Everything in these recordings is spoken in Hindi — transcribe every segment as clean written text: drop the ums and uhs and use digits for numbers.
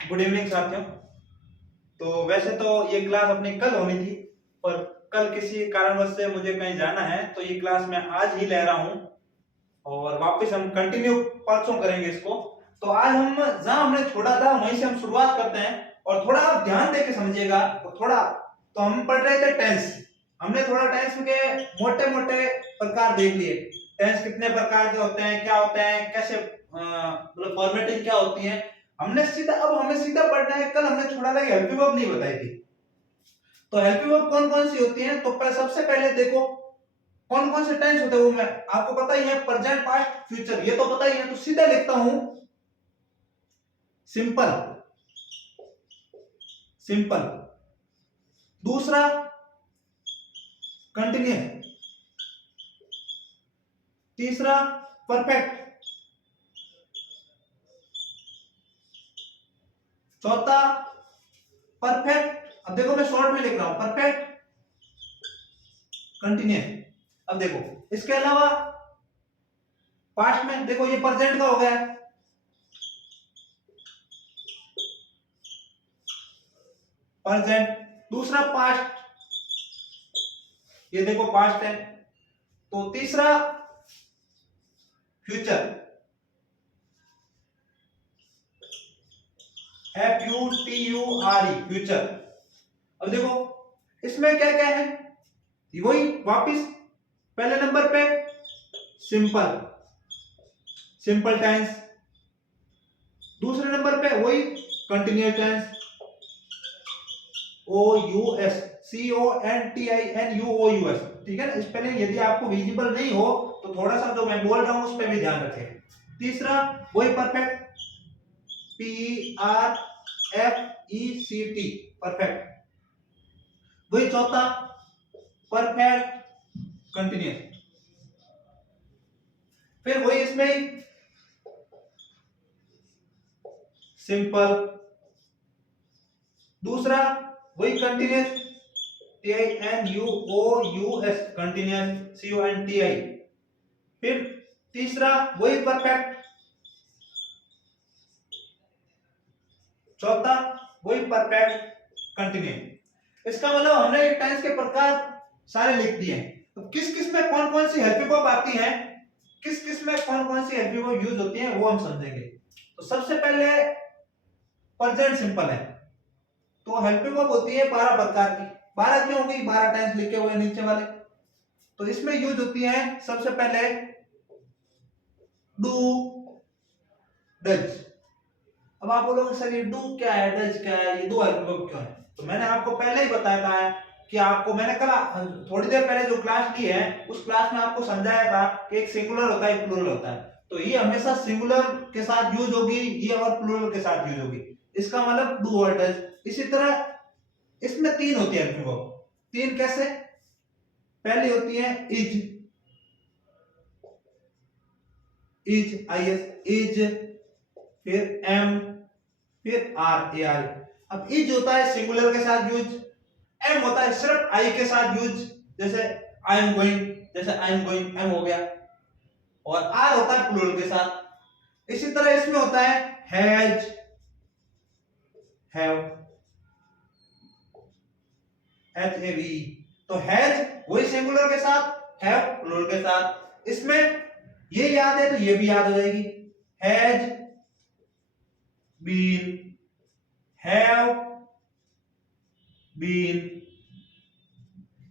गुड इवनिंग साथियों। तो वैसे तो ये क्लास अपनी कल होनी थी, पर कल किसी कारणवश से मुझे कहीं जाना है, तो ये क्लास मैं आज ही ले रहा हूँ और वापस हम कंटिन्यू परसों करेंगे इसको। तो आज हम जहां हमने छोड़ा था वहीं से हम शुरुआत करते हैं और थोड़ा आप ध्यान देके समझिएगा। तो हम पढ़ रहे थे टेंस। हमने थोड़ा टेंस के मोटे मोटे प्रकार देख लिए। टेंस कितने प्रकार के होते हैं, क्या होते हैं, कैसे मतलब फॉर्मेटिंग क्या होती है। अब हमें सीधा पढ़ना है। कल हमने छोड़ा था कि हेल्पिंग वर्ब नहीं बताई थी। तो हेल्पिंग वर्ब कौन कौन सी होती हैं, तो सबसे पहले देखो कौन कौन से टेंस होते हैं। वो मैं आपको पता ही है, प्रेजेंट, पास्ट, फ्यूचर, ये तो पता ही है। तो सीधा लिखता हूं सिंपल। सिंपल। दूसरा कंटिन्यूअस। तीसरा परफेक्ट। चौथा परफेक्ट। अब देखो मैं शॉर्ट में लिख रहा हूं, परफेक्ट कंटिन्यूअस। अब देखो इसके अलावा पास्ट में देखो ये प्रेजेंट का हो गया, प्रेजेंट। दूसरा पास्ट, ये देखो पास्ट है। तो तीसरा फ्यूचर, FUTURE, फ्यूचर। अब देखो इसमें क्या क्या है, वही वापिस पहले नंबर पे सिंपल, सिंपल टेंस। दूसरे नंबर पे वही कंटिन्यूअस टेंस, OUS, CONTINUOUS। ठीक है ना। स्पेलिंग यदि आपको विजिबल नहीं हो तो थोड़ा सा जो मैं बोल रहा हूं उस पर भी ध्यान रखें। तीसरा वही परफेक्ट, PERFECT, परफेक्ट। वही चौथा परफेक्ट कंटिन्यूअस। फिर वही इसमें सिंपल। दूसरा वही कंटिन्यूअस, TINUOUS, कंटिन्यूअस, CONTI। फिर तीसरा वही परफेक्ट। चौथा वही परफेक्ट कंटिन्यूअस। इसका मतलब हमने टेंस के प्रकार सारे लिख दिए हैं। तो किस किस में कौन कौन सी हेल्पिंग वर्ब आती है, किस किस में कौन कौन सी हेल्पिंग वर्ब यूज होती है, वो हम समझेंगे। तो सबसे पहले प्रेजेंट सिंपल है। तो हेल्पिंग वर्ब होती है 12 प्रकार की। 12 क्यों होगी, 12 टेंस लिखे हुए नीचे वाले। तो इसमें यूज होती है सबसे पहले डू, डज। अब आप बोलोगे सर ये डू क्या है, डज क्या है, ये दो हेल्पिंग वर्ब क्यों है। तो मैंने आपको पहले ही बताया था कि आपको मैंने कल थोड़ी देर पहले जो क्लास ली है उस क्लास में आपको समझाया था कि एक सिंगुलर होता है, एक प्लूरल होता है। तो ये हमेशा सिंगुलर के साथ यूज होगी, ये और प्लूरल के साथ यूज होगी। इसका मतलब डू और डज। इसी तरह इसमें तीन होती है हेल्पिंग वर्ब। तीन कैसे, पहली होती है इज, इज, IS, इज। फिर एम, फिर आर, AR। अब इज होता है सिंगुलर के साथ यूज, एम होता है सिर्फ आई के साथ यूज, जैसे आई एम गोइंग, जैसे आई एम गोइंग, एम हो गया। और आर होता है प्लूरल के साथ। इसी तरह इसमें होता है हैज, हैव, HAV। तो हैज वही सिंगुलर के साथ, हैव प्लूरल के साथ। इसमें ये याद है तो ये भी याद हो जाएगी, हैज बीन, हैव बीन।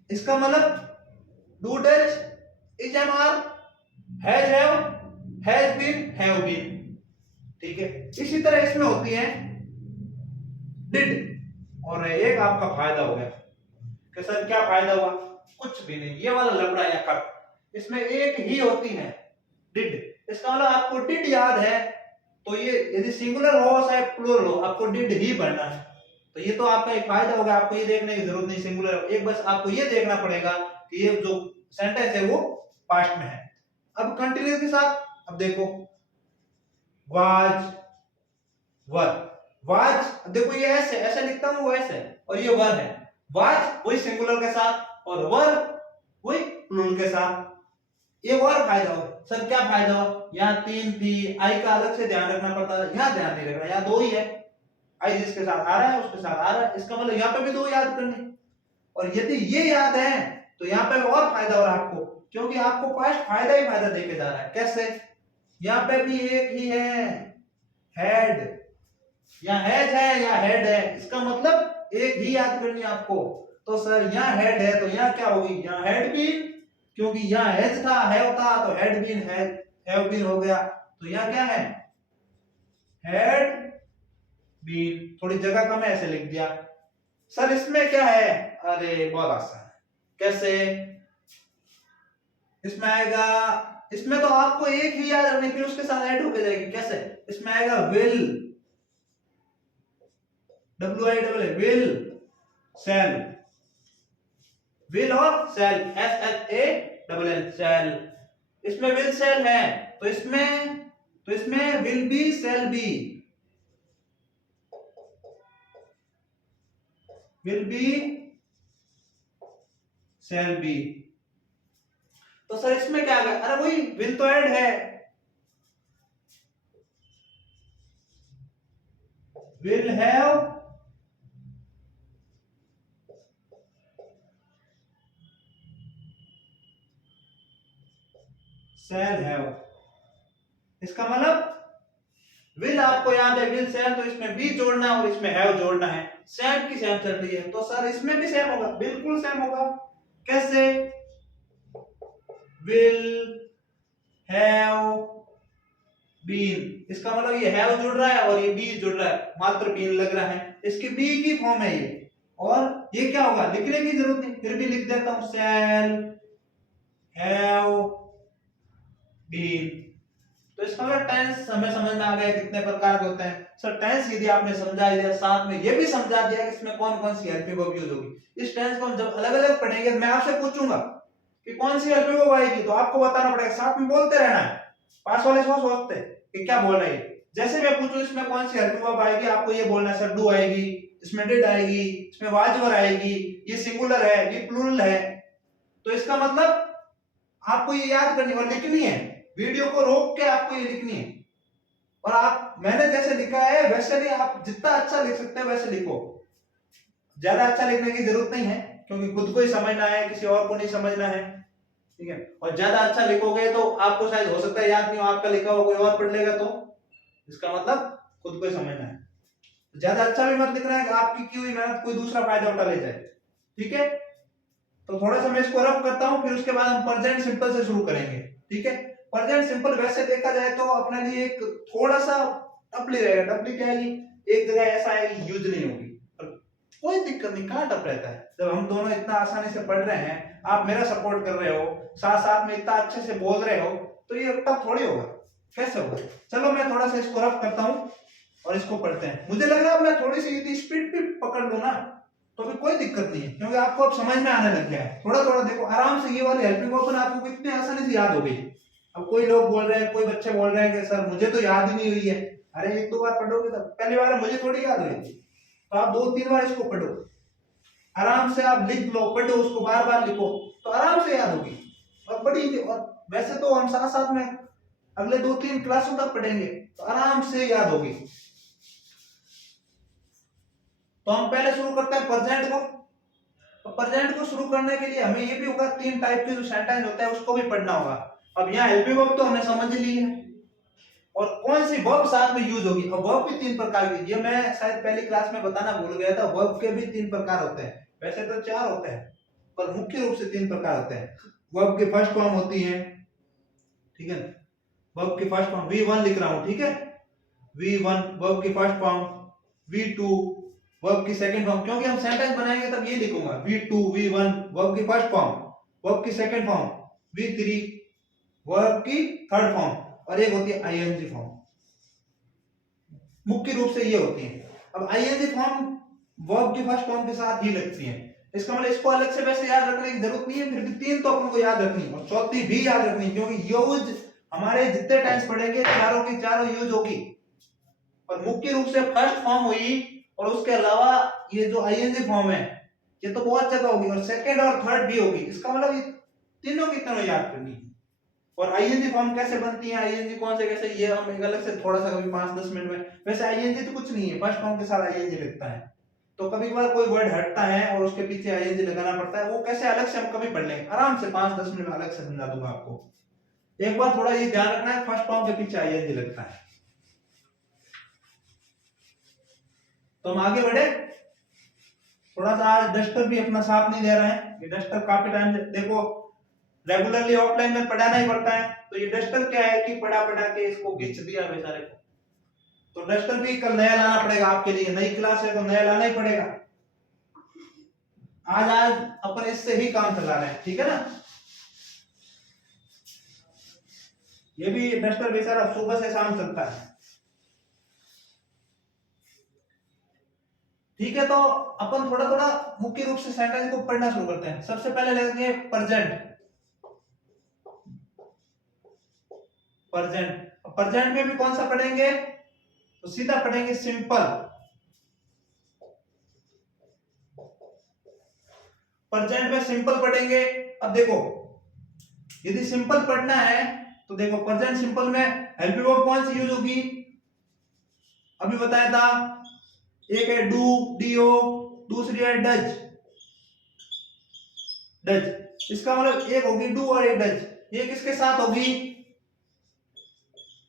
इसका मतलब do, does, is, am, are, has, has been, have been. ठीक है। इसी तरह इसमें होती है डिड। और एक आपका फायदा हो गया कि सर क्या फायदा हुआ, कुछ भी नहीं, ये वाला लफड़ा या कट। इसमें एक ही होती है डिड। इसका मतलब आपको डिड याद है तो ये यदि सिंगुलर हो चाहे प्लूरल हो आपको डिड ही पढ़ना है। तो ये तो आपका एक फायदा होगा, आपको ये देखने की जरूरत नहीं सिंगुलर, एक बस आपको ये देखना पड़ेगा कि ये जो सेंटेंस है वो पास्ट में है। अब कंटिन्यूअस के साथ अब देखो वाज, वर। वाज देखो ये ऐसे ऐसे लिखता हूं, वो ऐसे, और ये वर है। वाज वही सिंगुलर के साथ और वर वही प्लूरल के साथ। एक और फायदा हो, सर क्या फायदा हो, यहाँ तीन थी, आई का अलग से ध्यान रखना पड़ता है, यहाँ ध्यान नहीं रखना, यहाँ दो ही है। आई जिसके साथ आ रहा है उसके साथ आ रहा है, इसका मतलब यहाँ पे भी दो याद करनी। और यदि ये याद है तो यहाँ पे और फायदा हो रहा है आपको, क्योंकि आपको फर्स्ट फायदा ही फायदा देके जा रहा है। कैसे? यहाँ पे भी एक ही है, हेड, या हैज है या हेड है, इसका मतलब एक ही याद करनी है आपको। तो सर यहाँ हेड है तो यहाँ क्या होगी, यहाँ हेड बीन, क्योंकि यहाँ हैज था हैव था तो हेड बीन हैव बीन हो गया। तो यहाँ क्या है, हेड बीन, थोड़ी जगह कम है ऐसे लिख दिया। सर इसमें क्या है, अरे बहुत आसान है। कैसे? इसमें आएगा, इसमें तो आपको एक ही याद रखनी फिर उसके साथ ऐड होके जाएगी। कैसे? इसमें आएगा will, WILL, will shall, will और सेल, SHALL, सेल। इसमें विल सेल है तो इसमें will be shall be, will be shall be. तो सर इसमें क्या आ गया, अरे वही विल तो ऐड है, विल हैव सेल हैव, इसका मतलब विल आपको याद है, विल सेल, तो इसमें बी जोड़ना है और इसमें हैव जोड़ना है। सेम की सेम चल रही है तो सर इसमें भी सेम होगा, बिल्कुल सेम होगा। कैसे? विल हैव बीन, इसका मतलब ये हैव जुड़ रहा है और ये बी जुड़ रहा है, मात्र बीन लग रहा है, इसकी बी की फॉर्म है ये। और ये क्या होगा, लिखने की जरूरत नहीं, फिर भी लिख देता हूं, सेल हैव बीन। तो इसका मतलब टेंस हमें समझ में आ गया कितने प्रकार के होते हैं। सर टेंस यदि आपने समझा दिया, साथ में ये भी समझा दिया कि इसमें कौन कौन सी हेल्पिंग वर्ब यूज होगी। इस टेंस को हम जब अलग अलग पढ़ेंगे, मैं आपसे पूछूंगा कि कौन सी हेल्पिंग वर्ब आएगी तो आपको बताना पड़ेगा, साथ में बोलते रहना है। पास वाले सोचते हैं कि क्या बोल रहा है, जैसे मैं पूछूं इसमें कौन सी हेल्पिंग वर्ब आएगी, आपको ये बोलना है सर डू आएगी, इसमें डिड आएगी, इसमें वाज वर आएगी, ये सिंगुलर है, ये प्लूरल है। तो इसका मतलब आपको ये याद करनी और लिखनी है, वीडियो को रोक के आपको ये लिखनी है। और आप, मैंने जैसे लिखा है वैसे नहीं, आप जितना अच्छा लिख सकते हैं वैसे लिखो, ज्यादा अच्छा लिखने की जरूरत नहीं है, क्योंकि खुद को ही समझना है, किसी और को नहीं समझना है, ठीक है। और ज्यादा अच्छा लिखोगे तो आपको शायद हो सकता है याद नहीं हो, आपका लिखा हुआ कोई और पढ़ लेगा तो इसका मतलब खुद को ही समझना है। ज्यादा अच्छा भी मत लिखना है कि आपकी की हुई मेहनत कोई दूसरा फायदा उठा ले जाए, ठीक है। तो थोड़ा सा मैं इसको रफ करता हूं, फिर उसके बाद हम प्रेजेंट सिंपल से शुरू करेंगे, ठीक है। प्रेजेंट सिंपल वैसे देखा जाए तो अपने लिए एक थोड़ा सा टफली रहेगा। टफली क्या है, एक जगह ऐसा है कि यूज नहीं होगी, पर कोई दिक्कत नहीं, कहां टफ रहता है जब हम दोनों इतना आसानी से पढ़ रहे हैं, आप मेरा सपोर्ट कर रहे हो, साथ साथ में इतना अच्छे से बोल रहे हो, तो ये टफ थोड़ी होगा, कैसे होगा। चलो मैं थोड़ा सा इसको रफ करता हूं और इसको पढ़ते हैं। मुझे लग रहा है मैं थोड़ी सी यदि स्पीड भी पकड़ लूं ना तो भी कोई दिक्कत नहीं है, क्योंकि आपको अब समझ में आने लग गया है। थोड़ा थोड़ा देखो आराम से, ये वाली हेल्पिंग वर्ब आपको कितने आसानी से याद हो गई। अब कोई लोग बोल रहे हैं, कोई बच्चे बोल रहे हैं कि सर मुझे तो याद ही नहीं हुई है। अरे एक दो बार पढ़ोगे तब, पहली बार मुझे थोड़ी याद हुई थी, तो आप दो तीन बार इसको पढ़ो, आराम से आप लिख लो, पढ़ो उसको, बार बार लिखो तो आराम से याद होगी। और बड़ी, और वैसे तो हम साथ साथ में अगले दो तीन क्लासों तक पढ़ेंगे तो आराम से याद होगी। तो हम पहले शुरू करते हैं प्रेजेंट को। तो प्रेजेंट को शुरू करने के लिए हमें ये भी होगा, तीन टाइप के जो सेंटेंस होता है उसको भी पढ़ना होगा। अब यहाँ हेल्पिंग वर्ब तो हमने समझ ली है, और कौन सी वर्ब साथ में यूज होगी। अब वर्ब भी तीन प्रकार की, ये मैं शायद पहली क्लास में बताना भूल गया था, वर्ब के भी तीन प्रकार होते हैं, वैसे तो चार होते हैं पर मुख्य रूप से तीन प्रकार होते हैं। वर्ब की फर्स्ट फॉर्म होती है, ठीक है, वर्ब की फर्स्ट फॉर्म V1 लिख रहा हूं, ठीक है, V1 वर्ब की फर्स्ट फॉर्म, V2 वर्ब की सेकंड फॉर्म, क्योंकि हम सेंटेंस बनाएंगे तब ये लिखूंगा, V2 V1 वर्ब की फर्स्ट फॉर्म, वर्ब की सेकंड फॉर्म, V3 वर्ब की थर्ड फॉर्म, और एक होती है ING फॉर्म। मुख्य रूप से ये होती है। अब ING फॉर्म वर्ब की फर्स्ट फॉर्म के साथ ही लगती है, इसका मतलब इसको अलग से वैसे याद रखने की जरूरत नहीं है, फिर भी तीन तो अपन को याद रखनी और चौथी भी याद रखनी, क्योंकि यूज हमारे जितने टेंस पढ़ेंगे चारों की चारों यूज होगी। और मुख्य रूप से फर्स्ट फॉर्म हुई, और उसके अलावा ये जो ING फॉर्म है ये तो बहुत जगह होगी, और सेकंड और थर्ड भी होगी। इसका मतलब ये तीनों की तरह याद करनी है, और आईएनजी फॉर्म कैसे बनती है, आईएनजी कौन से कैसे, ये हम एक अलग से थोड़ा सा कभी 5-10 मिनट में। वैसे आईएनजी तो कुछ नहीं है, फर्स्ट फॉर्म के साथ आईएनजी लगता है। तो कभी कभार कोई वर्ड हटता है और उसके पीछे आईएनजी लगाना पड़ता है, वो कैसे अलग से हम कभी पढ़ लेंगे आराम से, 5-10 मिनट में अलग से समझा दूंगा आपको। एक बार थोड़ा ये ध्यान रखना है, फर्स्ट फॉर्म के पीछे आईएनजी लगता है। तो हम आगे बढ़े। थोड़ा सा आज डस्टर भी अपना साथ नहीं दे रहे हैं, ये डस्टर काफी टाइम से देखो रेगुलरली ऑफलाइन में पढ़ाना ही पड़ता है, तो ये डस्टर क्या है कि पढ़ा पढ़ा के इसको घिंच दिया बेचारे को। तो डस्टर भी कल नया लाना पड़ेगा आपके लिए, नई क्लास है तो नया लाना ही पड़ेगा। आज आज अपन इससे ही काम चला रहे हैं, ठीक है ना। ये भी डस्टर बेचारा सुबह से शाम चलता है, ठीक है। तो अपन थोड़ा थोड़ा मुख्य रूप से सेंटेंस को पढ़ना शुरू करते हैं। सबसे पहले लेंगे प्रेजेंट। प्रेजेंट, प्रेजेंट में भी कौन सा पढ़ेंगे, तो सीधा पढ़ेंगे सिंपल। प्रेजेंट में सिंपल पढ़ेंगे। अब देखो यदि सिंपल पढ़ना है तो देखो प्रेजेंट सिंपल में हेल्पिंग वर्ब कौन सी यूज होगी, अभी बताया था। एक है डू, डीओ, दूसरी है डज। डज इसका मतलब एक होगी डू और एक डज। ये किसके साथ होगी,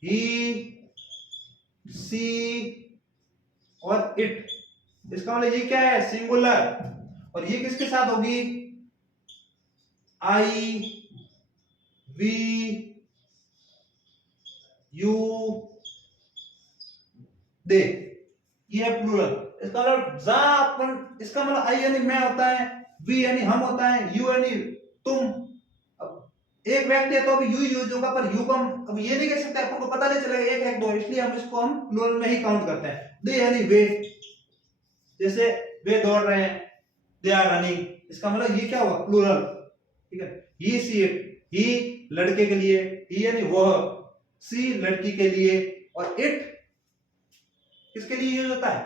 ही, सी और इट। इसका मतलब ये क्या है, सिंगुलर। और ये किसके साथ होगी, आई, वी, यू, दे, ये है प्लूरल। इसका मतलब जा अपन, इसका मतलब आई यानी मैं होता है, वी यानी हम होता है, यू यानी तुम। अब एक व्यक्ति है तो अभी यू यूज होगा, पर यू को हम अब ये नहीं कह सकते, आपको पता नहीं चलेगा एक है दो, इसलिए हम इसको हम प्लूरल में ही काउंट करते हैं। दे यानी वे, जैसे वे दौड़ रहे हैं, दे आर रनिंग, इसका मतलब ये क्या हुआ, प्लूरल, ठीक है। ही, सी, ही लड़के के लिए, ही यानी वह, सी लड़की के लिए, और इट किसके लिए यूज होता है,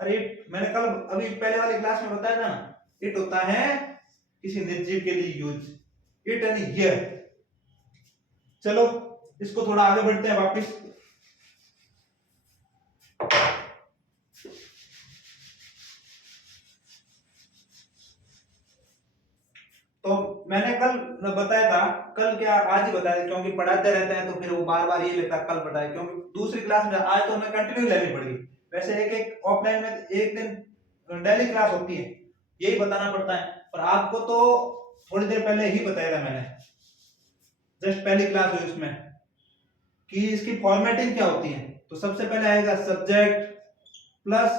अरे इट मैंने कल अभी पहले वाली क्लास में बताया था ना, इट होता है किसी निर्जीव के लिए यूज, इट यानी ये। चलो इसको थोड़ा आगे बढ़ते हैं वापस। तो मैंने कल बताया था, कल क्या आज ही बताया, क्योंकि पढ़ाते रहते हैं तो फिर वो बार बार ये लेता कल बताया, क्योंकि दूसरी क्लास में आज तो हमें कंटिन्यू लेनी पड़ेगी। वैसे एक एक ऑफलाइन में एक दिन डेली क्लास होती है, यही बताना पड़ता है, पर आपको तो थोड़ी देर पहले ही बताया था मैंने, जस्ट पहली क्लास हुई उसमें, कि इसकी फॉर्मेटिंग क्या होती है। तो सबसे पहले आएगा सब्जेक्ट प्लस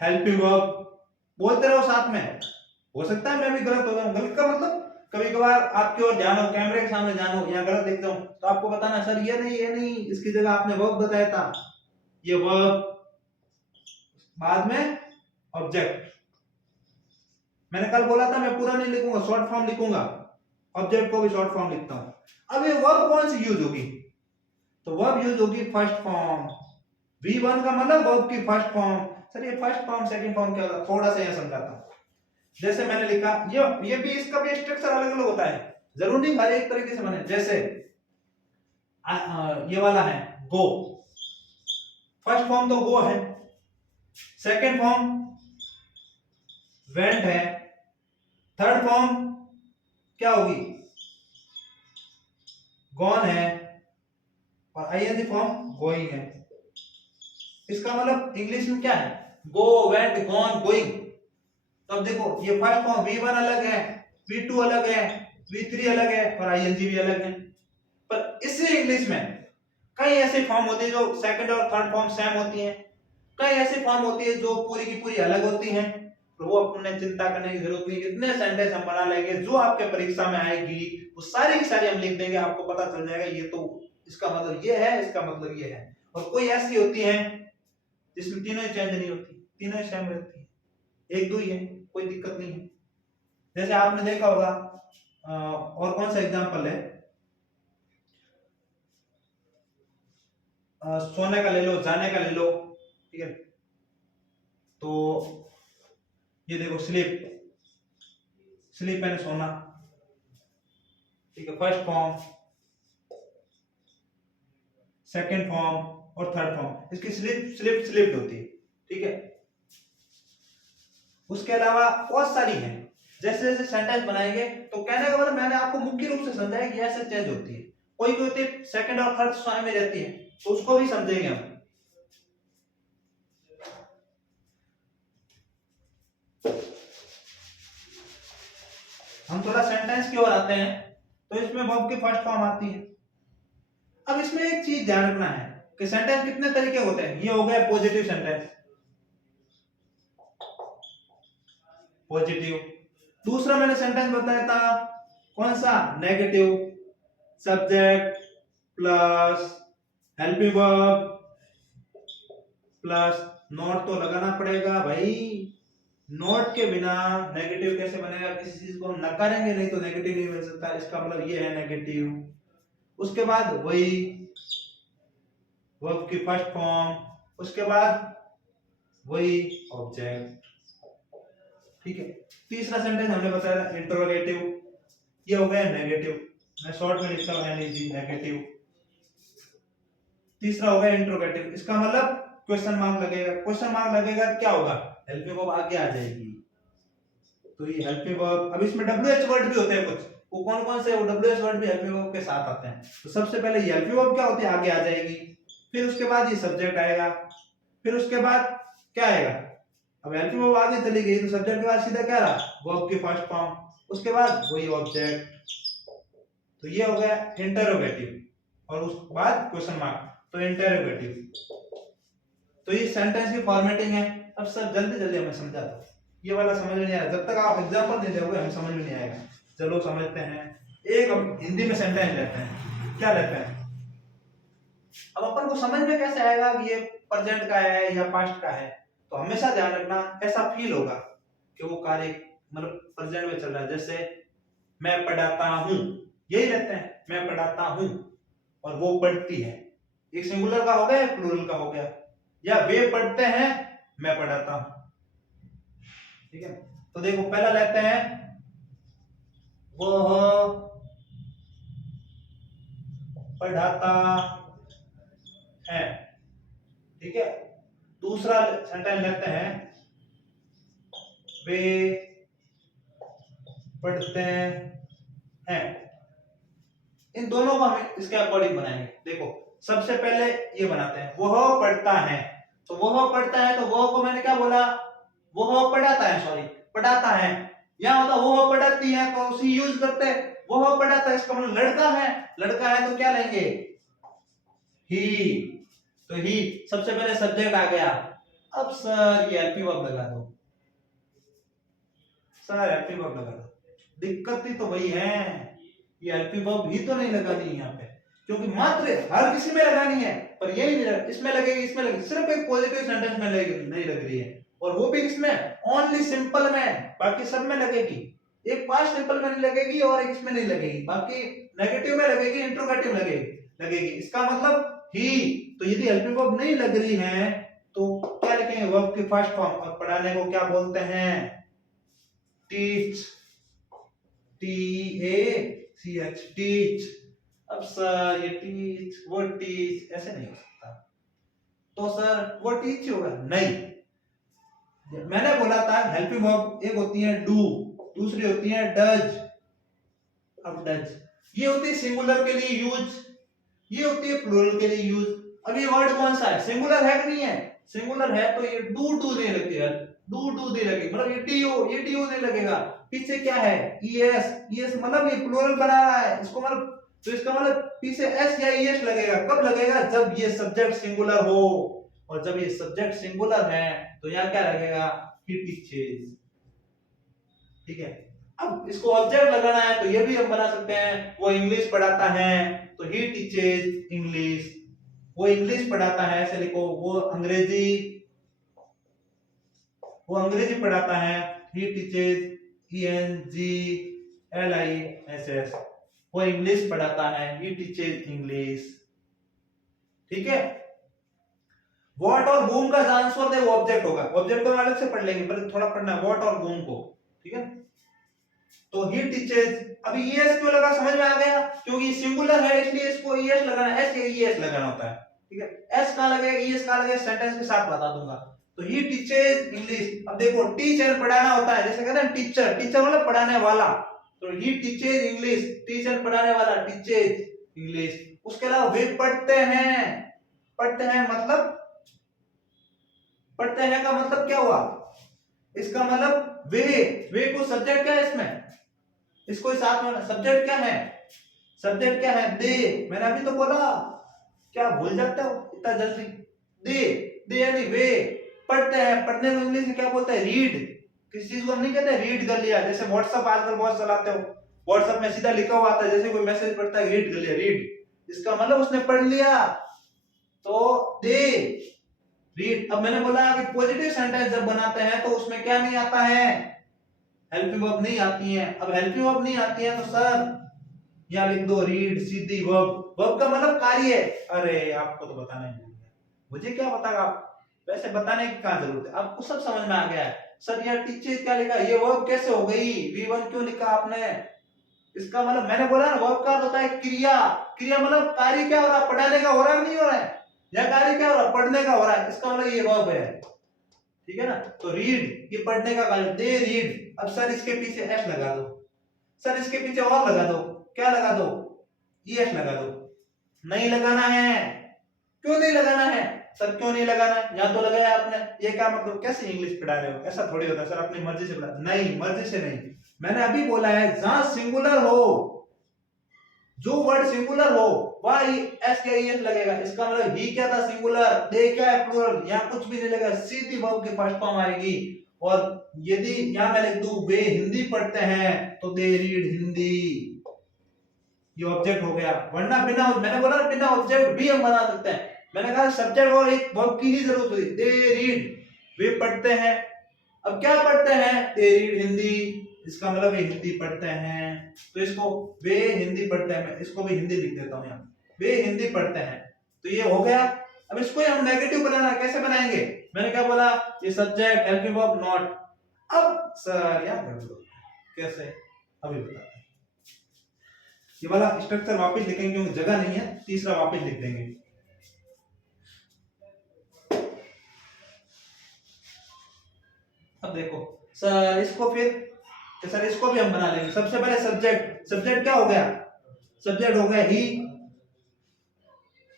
हेल्पिंग वर्ब, बोलते रहो साथ में। हो सकता है मैं भी गलत हो जाऊं, गलत का मतलब कभी कभार आपकी ओर ध्यान हो, कैमरे के सामने ध्यान हो, या गलत लिख जाऊं तो आपको बताना, सर ये नहीं इसकी जगह आपने वर्ब बताया था, ये वर्ब, बाद में ऑब्जेक्ट। मैंने कल बोला था मैं पूरा नहीं लिखूंगा, शॉर्ट फॉर्म लिखूंगा, ऑब्जेक्ट को भी शॉर्ट फॉर्म लिखता हूं। अब ये वर्ब कौन सी यूज होगी, तो वर्ब यूज होगी फर्स्ट फॉर्म। V1 का मतलब वर्ब की फर्स्ट फॉर्म। सर ये फर्स्ट फॉर्म सेकंड फॉर्म क्या होता है, थोड़ा सा यहां समझाता हूं। जैसे मैंने लिखा, ये भी इसका भी स्ट्रक्चर अलग अलग होता है, जरूर नहीं हर एक तरीके से बने। जैसे ये वाला है गो, फर्स्ट फॉर्म तो गो है, सेकंड फॉर्म वेंट है, थर्ड फॉर्म क्या होगी, गॉन है, और आईएनजी फॉर्म गोइंग है। इसका मतलब इंग्लिश में क्या है, गो, वेंट, गॉन, गोइंग। तो अब देखो ये फर्स्ट फॉर्म V1 अलग है, V2 अलग है, V3 अलग है, और आईएनजी भी अलग है। पर इसी इंग्लिश में कई ऐसे फॉर्म होते हैं जो सेकंड और थर्ड फॉर्म सेम होती हैं, कई ऐसी फॉर्म होती है जो पूरी की पूरी अलग होती हैं। तो वो अपने चिंता करने की जरूरत नहीं, इतने सेंटेंस हम बना लेंगे जो आपके परीक्षा में आएगी वो सारी की सारी हम लिख देंगे, आपको पता चल जाएगा ये तो इसका मतलब ये है, इसका मतलब ये है। और कोई ऐसी होती है जिसमें तीनों ही चेंज नहीं होती, तीनों ही सेम रहती है, एक दो ही है, कोई दिक्कत नहीं है। जैसे आपने देखा होगा, और कौन सा एग्जांपल है, सोने का ले लो, जाने का ले लो, ठीक है। तो ये देखो स्लीप, स्लीप यानी सोना, ठीक है, फर्स्ट फॉर्म, सेकंड फॉर्म और थर्ड फॉर्म, इसकी स्लिप्ड होती है। ठीक है, उसके अलावा बहुत सारी हैं। जैसे जैसे सेंटेंस बनाएंगे तो कहने का मतलब मैंने आपको मुख्य रूप से समझाया कि ऐसे चेंज होती है। कोई कोई होती है सेकंड और थर्ड फॉर्म में रहती है, तो उसको भी समझेंगे हम थोड़ा सेंटेंस की ओर आते हैं। तो इसमें वर्ब की फर्स्ट फॉर्म आती है। अब इसमें एक चीज ध्यान रखना है कि सेंटेंस कितने तरीके होते हैं। ये हो गया पॉजिटिव सेंटेंस, पॉजिटिव। दूसरा मैंने सेंटेंस बताया था कौन सा, negative, subject plus helping verb plus note तो लगाना पड़ेगा भाई। नोट के बिना नेगेटिव कैसे बनेगा, किसी चीज को हम नकारेंगे नहीं तो नेगेटिव नहीं बन सकता, इसका मतलब ये है नेगेटिव। उसके बाद वही वर्ब की फर्स्ट फॉर्म, उसके बाद वही ऑब्जेक्ट। ठीक है, तीसरा सेंटेंस हमने बताया इंटरोगेटिव, ये हो गया नेगेटिव, मैं शॉर्ट में लिखता हूं एनईजी, नेगेटिव। तीसरा हो गया इंटरोगेटिव, इसका मतलब क्वेश्चन मार्क लगेगा। क्वेश्चन मार्क लगेगा क्या होगा, हेल्पिंग वर्ब आगे आ जाएगी। तो ये हेल्पिंग वर्ब, अब इसमें डब्ल्यूएच वर्ड भी होते हैं कुछ, वो कौन कौन से, वो डब्ल्यूएच वर्ड भी हेल्पिंग वर्ब के साथ आते हैं। तो सबसे पहले ये हेल्पिंग वर्ब क्या होती है, आगे आ जाएगी। फिर उसके बाद ये सब्जेक्ट आएगा, फिर उसके बाद क्या आएगा, अब हेल्पिंग वर्ब आगे चली गई तो सब्जेक्ट के बाद सीधा क्या रहा, वर्ब की फर्स्ट फॉर्म, उसके बाद वही ऑब्जेक्ट। तो ये हो गया इंटरोगेटिव और उसके बाद क्वेश्चन मार्क, तो इंटरोगेटिव। तो ये सेंटेंस की फॉर्मेटिंग है। अब सर जल्दी जल्दी हमें समझा दो, ये वाला समझ में नहीं आया, जब तक आप एग्जांपल नहीं दोगे हमें समझ में नहीं आएगा। चलो समझते हैं। एक हम हिंदी में सेंटेंस लेते हैं, क्या लेते हैं, अब अपन को समझ में कैसे आएगा कि ये प्रेजेंट का है या पास्ट का है। तो हमेशा ध्यान रखना ऐसा फील होगा कि वो कार्य मतलब प्रेजेंट में चल रहा है। जैसे मैं पढ़ाता हूं, यही लेते हैं, मैं पढ़ाता हूं और वो पढ़ती है, एक सिंगुलर का हो गया या प्लूरल का हो गया, या वे पढ़ते हैं मैं पढ़ाता हूं। ठीक है, तो देखो पहला लेते हैं वो पढ़ाता है। ठीक है, दूसरा सेंटेंस लेते हैं वे पढ़ते हैं। इन दोनों को हम इसके अकॉर्डिंग बनाएंगे। देखो सबसे पहले ये बनाते हैं, वह पढ़ता है, तो वह पढ़ता है तो वह को मैंने क्या बोला, वह पढ़ाता है, सॉरी पढ़ाता है। यहाँ होता वह पढ़ाती है तो उसी यूज करते हैं, वह पढ़ाता है इसका मतलब लड़का है, लड़का है तो क्या लेंगे, ही। तो ही सबसे पहले सब्जेक्ट आ गया। अब सर ये हेल्पिंग वर्ब लगा दो, सर हेल्पिंग वर्ब लगा दो। दिक्कत ही तो वही है, ये हेल्पिंग वर्ब ही तो नहीं लगानी है यहाँ पे, क्योंकि मात्र हर किसी में लगानी है, पर ये नहीं इसमें लगेगी, इसमें लगेगी, सिर्फ एक पॉजिटिव सेंटेंस में लगेगी, नहीं लग रही है, और वो भी इसमें ओनली सिंपल में, बाकी सब में लगेगी। एक पास्ट सिंपल में नहीं लगेगी और एक इसमें नहीं लगेगी, बाकी नेगेटिव में लगेगी, इंट्रोगेटिव लगेगी। इसका मतलब ही। तो यदि हेल्पिंग वर्ब नहीं लग रही है तो क्या लिखेंगे, वर्ब की फर्स्ट फॉर्म, और पढ़ाने को क्या बोलते हैं, टीच, TACH, टीच। अब सर ये टीच, वो टीच ऐसे नहीं हो सकता, तो सर वो टीच होगा नहीं। मैंने बोला था हेल्पिंग वर्ब एक होती है डू, दूसरी होती है डज। अब डज ये होती है सिंगुलर के लिए यूज, ये होती है प्लूरल के लिए यूज। अब ये वर्ड कौन सा है, सिंगुलर है कि नहीं है, सिंगुलर है तो ये डू नहीं लगती है, डू नहीं लगेगी, मतलब ये डीओ नहीं लगेगा। पीछे क्या है, ईएस मतलब ये प्लूरल बना रहा है इसको, मतलब तो इसका मतलब पीछे एस या ईएस लगेगा। कब लगेगा, जब ये सब्जेक्ट सिंगुलर हो, और जब ये सब्जेक्ट सिंगुलर है तो यहाँ क्या लगेगा, ही टीचेस। ठीक है, अब इसको ऑब्जेक्ट लगाना है तो ये भी हम बना सकते हैं, वो इंग्लिश पढ़ाता है तो ही टीचेस इंग्लिश, वो इंग्लिश पढ़ाता है ऐसे लिखो, वो अंग्रेजी पढ़ाता है, ही टीचेस ENGLISS, वो इंग्लिश पढ़ाता है, ही टीचेस इंग्लिश। ठीक है, व्हाट और whom का आंसर दे वो ऑब्जेक्ट होगा, ऑब्जेक्ट को अलग से पढ़ लेंगे, पर थोड़ा पढ़ना है व्हाट और whom को। ठीक है, तो ही टीचेज। अभी ईएस क्यों लगा, समझ में आ गया? क्योंकि सिंगुलर है इसलिए इसको ईएस लगाना, एस या ईएस लगाना होता है। ठीक है, एस कहां लगेगा, ईएस कहां लगेगा, सेंटेंस के साथ बता दूंगा। तो ही टीचेज इंग्लिश। अब देखो टीचर पढ़ाना होता है, जैसे कहते हैं टीचर, टीचर मतलब पढ़ाने वाला। तो ही टीचेज इंग्लिश, टीचर पढ़ाने वाला, टीचेज इंग्लिश। उसके अलावा वे पढ़ते हैं, पढ़ते हैं मतलब, पढ़ते हैं का मतलब क्या हुआ, इसका मतलब वे को सब्जेक्ट क्या है इसमें, इसको साथ में सब्जेक्ट क्या है, सब्जेक्ट क्या है, दे। मैंने अभी तो बोला, क्या भूल जाते हो इतना जल्दी। दे यानी वे पढ़ते हैं। पढ़ने को इंग्लिश में क्या बोलते हैं, रीड। किसी चीज को हम नहीं कहते रीड कर लिया, जैसे व्हाट्सएप आजकल बहुत चलाते हो, व्हाट्सएप में सीधा लिखा हुआ आता है, जैसे कोई मैसेज पढ़ता है रीड कर लिया, रीड, इसका मतलब उसने पढ़ लिया। तो दे रीड। अब मैंने बोला कि पॉजिटिव सेंटेंस जब बनाते हैं तो उसमें क्या नहीं आता है, हेल्पिंग वर्ब नहीं आती है। अब हेल्पिंग वर्ब नहीं आती है तो सर यहाँ लिख दो रीड सीधी वर्ब। वर्ब का मतलब कार्य है। अरे आपको तो बताना ही नहीं है, मुझे क्या बतागा आप, वैसे बताने की क्या जरूरत है, आपको सब समझ में आ गया है। सर यार टीचर क्या लिखा, ये वर्ब कैसे हो गई, V1 क्यों लिखा आपने? इसका मतलब मैंने बोला ना वर्ब का अर्थ होता है क्रिया। क्रिया मतलब कार्य क्या हो रहा है, पढ़ाने का हो रहा है नहीं हो रहा है, या कार्य क्या हो रहा है, पढ़ने का हो रहा है, इसका मतलब ये वर्ब है। ठीक है ना, तो रीड ये पढ़ने का कार्य, दे रीड। अब सर इसके पीछे एस लगा दो, सर इसके पीछे और लगा दो, क्या लगा दो, एस लगा दो। नहीं लगाना है, क्यों नहीं लगाना है सर, क्यों नहीं लगाना है, यहाँ तो लगाया आपने, ये क्या मतलब, कैसे इंग्लिश पढ़ा रहे हो, ऐसा थोड़ी होता है सर, अपनी मर्जी से पढ़ा, नहीं मर्जी से नहीं। मैंने अभी बोला है जहां सिंगुलर हो, जो वर्ड सिंगुलर हो वह एस या एस लगेगा। इसका मतलब ही क्या था, सिंगुलर, दे क्या है, प्लूरल, यहाँ कुछ भी नहीं लगेगा, सीधी वर्ब की फर्स्ट फॉर्म आएगी। और यदि यहाँ मैं लिख दूं वे हिंदी पढ़ते हैं तो दे रीड हिंदी, ये ऑब्जेक्ट हो गया। वरना बिना, मैंने बोला ना बिना ऑब्जेक्ट भी हम बना सकते हैं। मैंने कहा सब्जेक्ट और एक वर्ब की ही जरूरत हुई, दे रीड वे पढ़ते हैं। अब क्या पढ़ते हैं, दे रीड हिंदी, इसका मतलब वे हिंदी पढ़ते हैं। तो इसको वे हिंदी पढ़ते हैं, मैं इसको भी हिंदी लिख देता हूं यहाँ, वे हिंदी पढ़ते हैं। तो ये हो गया। अब इसको हम नेगेटिव बनाना, कैसे बनाएंगे, मैंने क्या बोला, ये सब्जेक्ट हेल्पिंग वर्ब नॉट। अब सर यार कैसे, अभी बताते हैं। ये वाला स्ट्रक्चर वापस लिखेंगे क्योंकि जगह नहीं है, तीसरा वापस लिख देंगे। अब देखो सर इसको फिर, तो सर इसको भी हम बना लेंगे। सबसे पहले सब्जेक्ट, सब्जेक्ट क्या हो गया, सब्जेक्ट हो गया ही।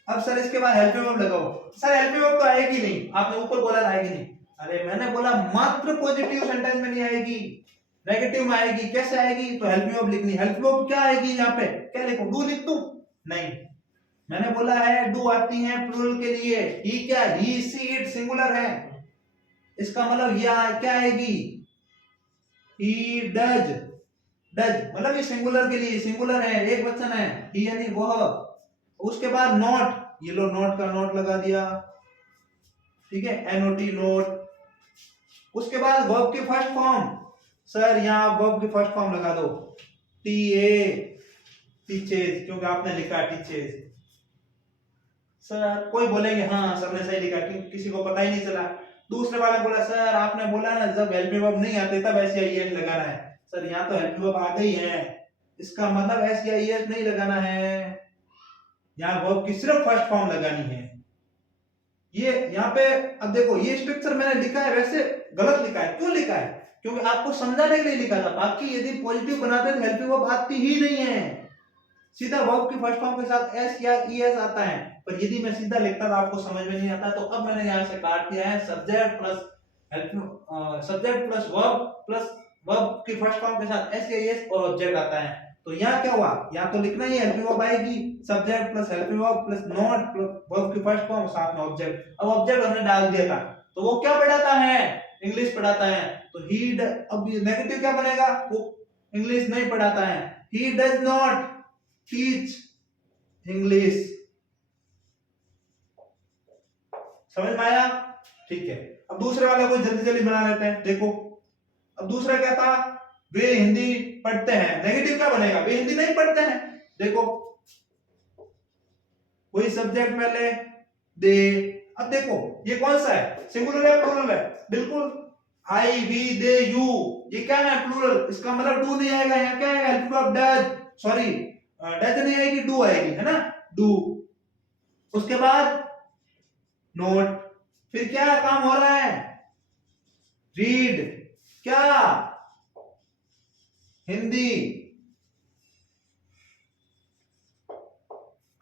अब सर इसके बाद हेल्पिंग वर्ब लगाओ। सर हेल्पिंग वर्ब तो आएगी नहीं, आपने ऊपर बोला आएगी नहीं। अरे मैंने बोला मात्र पॉजिटिव सेंटेंस में नहीं आएगी, नेगेटिव में आएगी। कैसे आएगी, तो हेल्पिंग वर्ब लिखनी। हेल्पिंग वर्ब क्या आएगी, यहाँ पे क्या लिखूं, डू लिख दूं, नहीं, मैंने बोला है डू आती है प्लूरल के लिए। ही क्या, ही सी इट सिंगुलर है, इसका मतलब यह क्या आएगी, ही डज, डज मतलब ये सिंगुलर के लिए, सिंगुलर है, एक वचन है, ही यानी वह। उसके बाद नॉट, ये लो नॉट का नॉट लगा दिया, ठीक है, एनओटी नॉट। उसके बाद वर्ब की फर्स्ट फॉर्म, सर यहाँ वर्ब की फर्स्ट फॉर्म लगा दो, टी ए, टीचेज, क्योंकि आपने लिखा टीचेज। सर कोई बोलेंगे हाँ सर ने सही लिखा, क्योंकि किसी को पता ही नहीं चला। दूसरे वाला बोला सर आपने बोला ना जब हेल्पिंग वर्ब नहीं आते तब ऐसे आई लगाना है। सर यहाँ तो हेल्पिंग वर्ब आ गई है, इसका मतलब ऐसे आई नहीं लगाना है, यहाँ वर्ब की सिर्फ फर्स्ट फॉर्म लगानी है। ये यहाँ पे, अब देखो ये स्ट्रक्चर मैंने लिखा है वैसे गलत लिखा है, क्यों लिखा है, क्योंकि आपको समझाने के लिए लिखा था। बाकी यदि पॉजिटिव बनाते तो हेल्पिंग वर्ब आती ही नहीं है, सीधा वर्ब की फर्स्ट फॉर्म के साथ एस या ईएस आता है। पर यदि मैं सीधा लिखता था आपको समझ में नहीं आता, तो अब मैंने यहाँ से काट दिया है subject plus subject plus verb की फर्स्ट फॉर्म के साथ एस या ईएस और ऑब्जेक्ट आता है। तो यहाँ क्या हुआ, यहाँ तो लिखना ही हेल्पिंग वर्ब आएगी, subject plus helping verb plus not plus verb की फर्स्ट फॉर्म साथ में ऑब्जेक्ट। अब ऑब्जेक्ट हमने डाल दिया था, तो वो क्या पढ़ाता है, इंग्लिश पढ़ाता है। तो ही, अब नेगेटिव क्या बनेगा, वो इंग्लिश नहीं पढ़ाता है, he does not teach English. समझ में आया, ठीक है। अब दूसरे वाला को जल्दी जल्दी बना लेते हैं। देखो अब दूसरा क्या था, वे हिंदी पढ़ते हैं, नेगेटिव क्या बनेगा, वे हिंदी नहीं पढ़ते हैं। देखो वही सब्जेक्ट पहले दे। अब देखो ये कौन सा है, सिंगुलर है प्लूरल है, बिल्कुल आई वी दे यू, ये क्या है प्लूरल, इसका मतलब डू नहीं आएगा, यहाँ क्या आएगा help of does, sorry does नहीं आएगी, डू आएगी, है ना, डू। उसके बाद नोट, फिर क्या काम हो रहा है, रीड, क्या, हिंदी।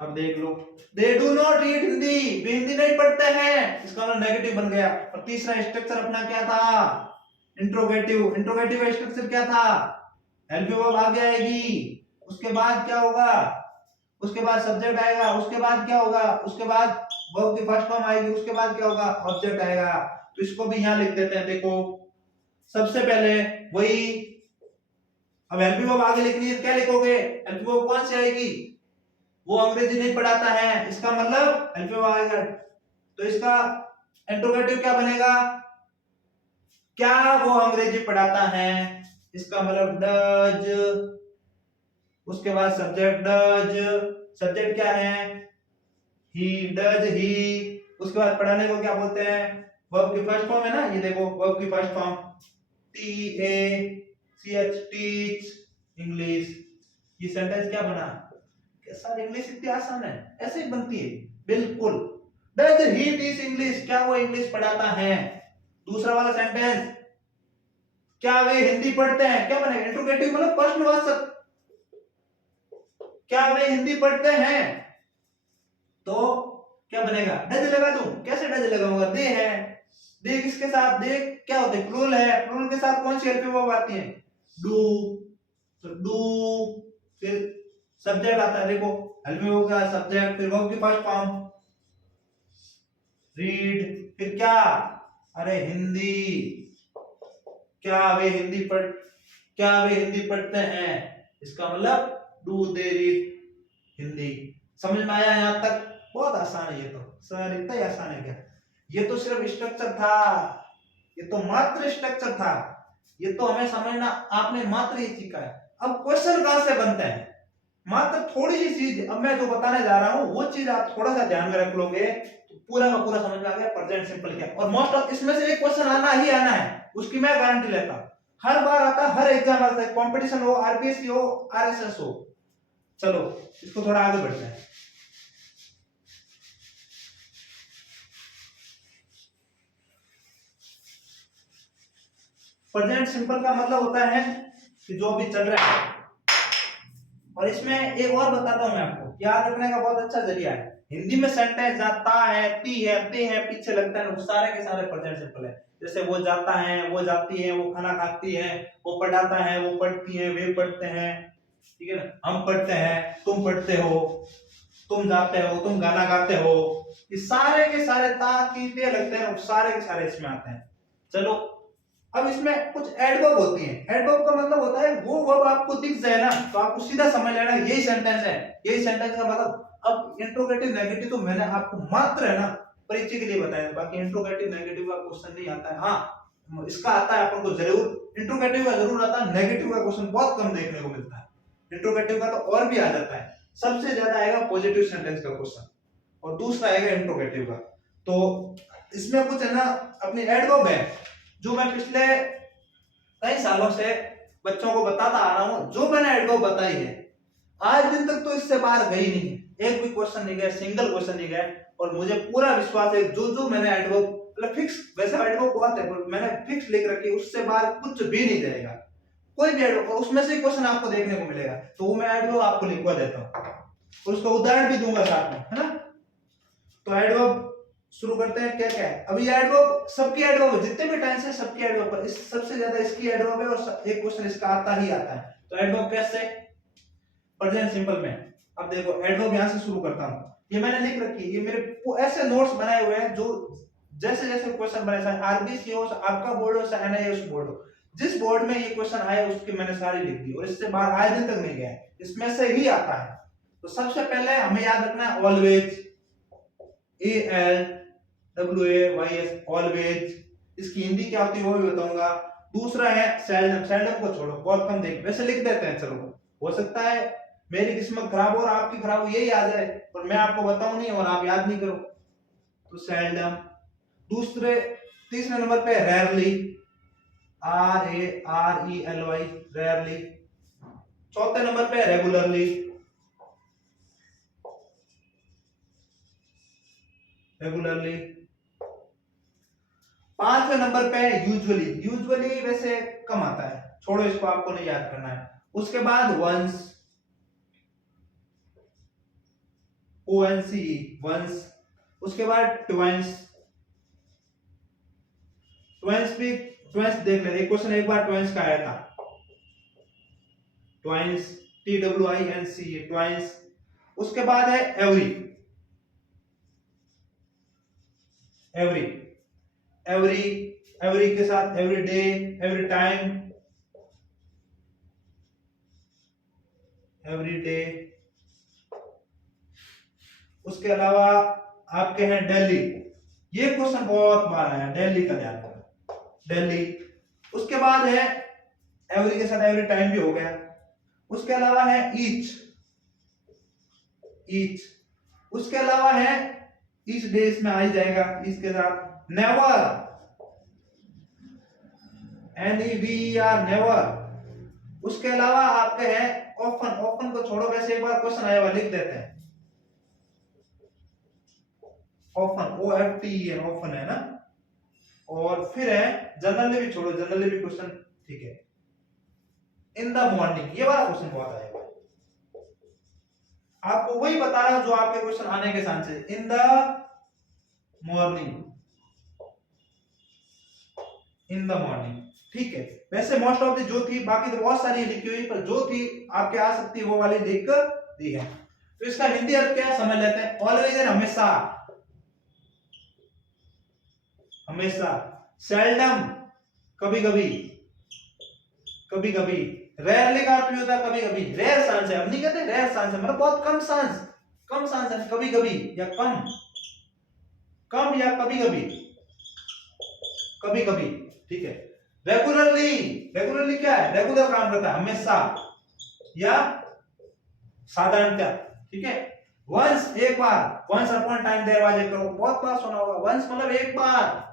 अब देख लो, they do not read Hindi, वे हिंदी नहीं पढ़ते हैं, इसका मतलब नेगेटिव बन गया। और तीसरा स्ट्रक्चर अपना क्या था, इंट्रोगेटिव। इंट्रोगेटिव का स्ट्रक्चर क्या था, हेल्पिंग वर्ब आगे आएगी, उसके बाद क्या होगा, उसके बाद सब्जेक्ट आएगा, उसके बाद क्या होगा, उसके बाद वर्ब की फर्स्ट फॉर्म आएगी, उसके बाद क्या होगा, ऑब्जेक्ट आएगा। तो इसको भी यहां लिख देते हैं, देखो सबसे पहले वही, अब हेल्पिंग वर्ब आगे लिखनी है, क्या लिखोगे, हेल्पिंग वर्ब कौन सी आएगी, वो अंग्रेजी नहीं पढ़ाता है, इसका मतलब हेल्पिंग वर्ब आएगा। तो इसका इंट्रोगेटिव क्या बनेगा, क्या वो अंग्रेजी पढ़ाता है, इसका मतलब डज, उसके बाद सब्जेक्ट डज, सब्जेक्ट क्या है, ही, डज ही, उसके बाद पढ़ाने को क्या बोलते हैं, वर्ब की फर्स्ट फॉर्म है ना, ये देखो वर्ब की first form T A C H, teach English. ये सेंटेंस क्या बना, सर इंग्लिश इतनी आसान है, ऐसे ही बनती है बिल्कुल। डज ही टीच इंग्लिश, क्या वो इंग्लिश पढ़ाता है। दूसरा वाला सेंटेंस, क्या वे हिंदी पढ़ते हैं, क्या बनेगा, इंट्रोगेटिव मतलब प्रश्नवाचक, क्या वे हिंदी पढ़ते हैं, तो क्या बनेगा, डज लगा दूं, कैसे डज लगाऊंगा, दे है, दे किसके साथ, दे क्या होते हैं प्लूरल है, प्लूरल के साथ कौन सी हेल्पिंग वर्ब आती है, डू, तो डू, फिर सब्जेक्ट आता है, देखो हेल्पिंग वर्ब का सब्जेक्ट, फिर वर्ब की फर्स्ट फॉर्म रीड, फिर क्या, अरे हिंदी, क्या वे हिंदी पढ़, क्या वे हिंदी पढ़ते हैं, इसका मतलब डू दे रीड हिंदी। समझ में आया यहां तक, बहुत आसान है ये तो, सर इतना ही आसान है क्या, ये तो सिर्फ स्ट्रक्चर था, ये तो मात्र स्ट्रक्चर था, ये तो हमें समझना, आपने मात्र ये सीखा है। अब क्वेश्चन कहां से बनते हैं, मात्र थोड़ी सी चीज, अब मैं जो बताने जा रहा हूं वो चीज आप थोड़ा सा ध्यान में रख लोगे तो पूरा का पूरा समझ में आ गया प्रेजेंट सिंपल क्या। और मोस्ट ऑफ इसमें से एक क्वेश्चन आना ही आना है, उसकी मैं गारंटी लेता हूं, हर बार आता, हर एग्जाम आता है, कंपटीशन हो, आरपीएससी हो, आरएसएस हो। चलो इसको थोड़ा आगे बढ़ते हैं। प्रेजेंट सिंपल का मतलब होता है कि जो भी चल रहा है, और इसमें एक और बताता हूं मैं आपको, याद रखने का बहुत अच्छा जरिया है। हिंदी में सेंटेंस जाता है, ती है, ते है, पीछे लगता है, वो सारे के सारे प्रेजेंट सिंपल है। जैसे वो जाता है, वो जाती है, वो खाना खाती है, वो पढ़ाता है, वो पढ़ती है, वे पढ़ते हैं, ठीक है ना, हम पढ़ते हैं, तुम पढ़ते हो, तुम जाते हो, तुम गाना गाते हो, ये सारे के सारे ता ती ते लगते हैं, सारे के सारे इसमें आते हैं। चलो अब इसमें कुछ एडवर्ब होती हैं। एडवर्ब का मतलब होता है वो वर्ब आपको दिख जाए ना तो आपको सीधा समझ लेना यही सेंटेंस है, यही सेंटेंस का मतलब। अब इंट्रोगेटिव नेगेटिव तो मैंने आपको मात्र है ना परिचय के लिए बताया, बाकी इंट्रोगेटिव नेगेटिव का क्वेश्चन नहीं आता है। हाँ इसका आता है अपन को जरूर, इंट्रोगेटिव का जरूर आता है, नेगेटिव का क्वेश्चन बहुत कम देखने को मिलता है। इंट्रोगेटिव का तो और भी आ जाता है, सबसे ज्यादा आएगा पॉजिटिव सेंटेंस का क्वेश्चन और दूसरा आएगा इंट्रोगेटिव का। तो इसमें कुछ है ना अपनी एडवर्ब है जो मैं पिछले कई सालों से बच्चों को बताता आ रहा हूं, जो मैंने एडवर्ब बताई है आज दिन तक तो इससे बाहर गई नहीं, एक भी क्वेश्चन नहीं गया, सिंगल क्वेश्चन नहीं गया। और मुझे पूरा विश्वास है जो जो मैंने एडवर्ब मतलब फिक्स, वैसे एडवर्ब बहुत है पर मैंने फिक्स लिख रखी है, उससे बाहर कुछ भी नहीं जाएगा कोई भी एडवर्ब, और उसमें से क्वेश्चन आपको देखने को मिलेगा तो वो मैं एडवर्ब आपको लिखवा देता हूँ और उसका उदाहरण भी दूंगा साथ में, है ना। तो एडवर्ब शुरू करते हैं, क्या क्या है अभी एडवर्ब, सबकी एडवर्ब जितने भी टेंस है सबकी एडवर्ब पर इस सबसे ज्यादा इसकी एडवर्ब है और एक क्वेश्चन इसका आता ही आता है। तो एडवर्ब कैसे, प्रेजेंट सिंपल में। अब देखो एडवर्ब यहां से शुरू करता हूं, ये मैंने लिख रखी है, ये मेरे ऐसे नोट्स बनाए हुए हैं जो जैसे जैसे क्वेश्चन बने, चाहे आरबीसी हो, आपका बोर्ड हो, चाहे एनआईएस बोर्ड हो, जिस बोर्ड में ये क्वेश्चन आए उसकी मैंने सारी लिख दी और इससे बाहर आज दिन तक नहीं गया है, इसमें से ही आता है। तो सबसे पहले हमें याद रखना है always, A L W A Y S, always, इसकी हिंदी क्या होती है वो भी बताऊंगा। दूसरा है सेल्डम, सेल्डम को छोड़ो बहुत कम देख, वैसे लिख देते हैं, चलो हो सकता है मेरी किस्मत खराब हो और आपकी खराब हो, यही याद है पर मैं आपको बताऊं नहीं और आप याद नहीं करो, तो सेल्डम। दूसरे तीसरे नंबर पे रेयरली, RARELY, रेयरली। चौथे नंबर पे रेगुलरली, रेगुलरली। पांचवें नंबर पे यूजुअली, यूजुअली वैसे कम आता है, छोड़ो इसको, आपको नहीं याद करना है। उसके बाद वंस, ONCE, वंस। उसके बाद ट्वाइस, ट्वाइस भी, ट्वाइस देख लेते, एक क्वेश्चन एक बार ट्वाइस का आया था, ट्वाइस, TWINCE, ट्वाइस। उसके बाद है एवरी, एवरी, एवरी, एवरी के साथ every day, every time, every day. उसके अलावा आपके हैं दिल्ली, ये क्वेश्चन बहुत बार आया, दिल्ली का ध्यान रखना, दिल्ली। उसके बाद है एवरी के साथ एवरी टाइम भी हो गया। उसके अलावा है ईच, ईच। उसके अलावा है ईच डे, इसमें आ ही जाएगा इसके साथ। Never, NEVER, never. उसके अलावा आपके हैं ऑफन, ऑफन को छोड़ो, वैसे एक बार क्वेश्चन आया हुआ लिख देते हैं, ऑफन, OFTEN, ऑफन है ना। और फिर है जनरली भी छोड़ो, जनरली भी क्वेश्चन ठीक है। इन द मॉर्निंग, ये वाला क्वेश्चन बहुत आएगा, आपको वही बता रहा हूं जो आपके क्वेश्चन आने के चांस है, in the morning, in the morning. ठीक है, वैसे मोस्ट ऑफ द जो थी, बाकी तो बहुत सारी लिखी हुई, पर जो थी आपके आ सकती है वो वाली लिख दी है। तो इसका हिंदी अर्थ क्या है समझ लेते हैं। ऑलवेज है हमेशा, हमेशा। सेल्डम, कभी कभी, कभी कभी। रेयरली का अर्थ भी होता है कभी कभी, रेयर चांस है, हम नहीं कहते रेयर चांस है, मतलब बहुत कम चांस, कम चांस है, कभी कभी या कम, कम या कभी कभी, कभी कभी। ठीक है। रेगुलरली, रेगुलरली क्या है, रेगुलर काम करता है, हमेशा या साधारणतः। ठीक है। वंस, एक बार, once upon time there was a, बहुत बार सुना होगा, वंस मतलब एक बार,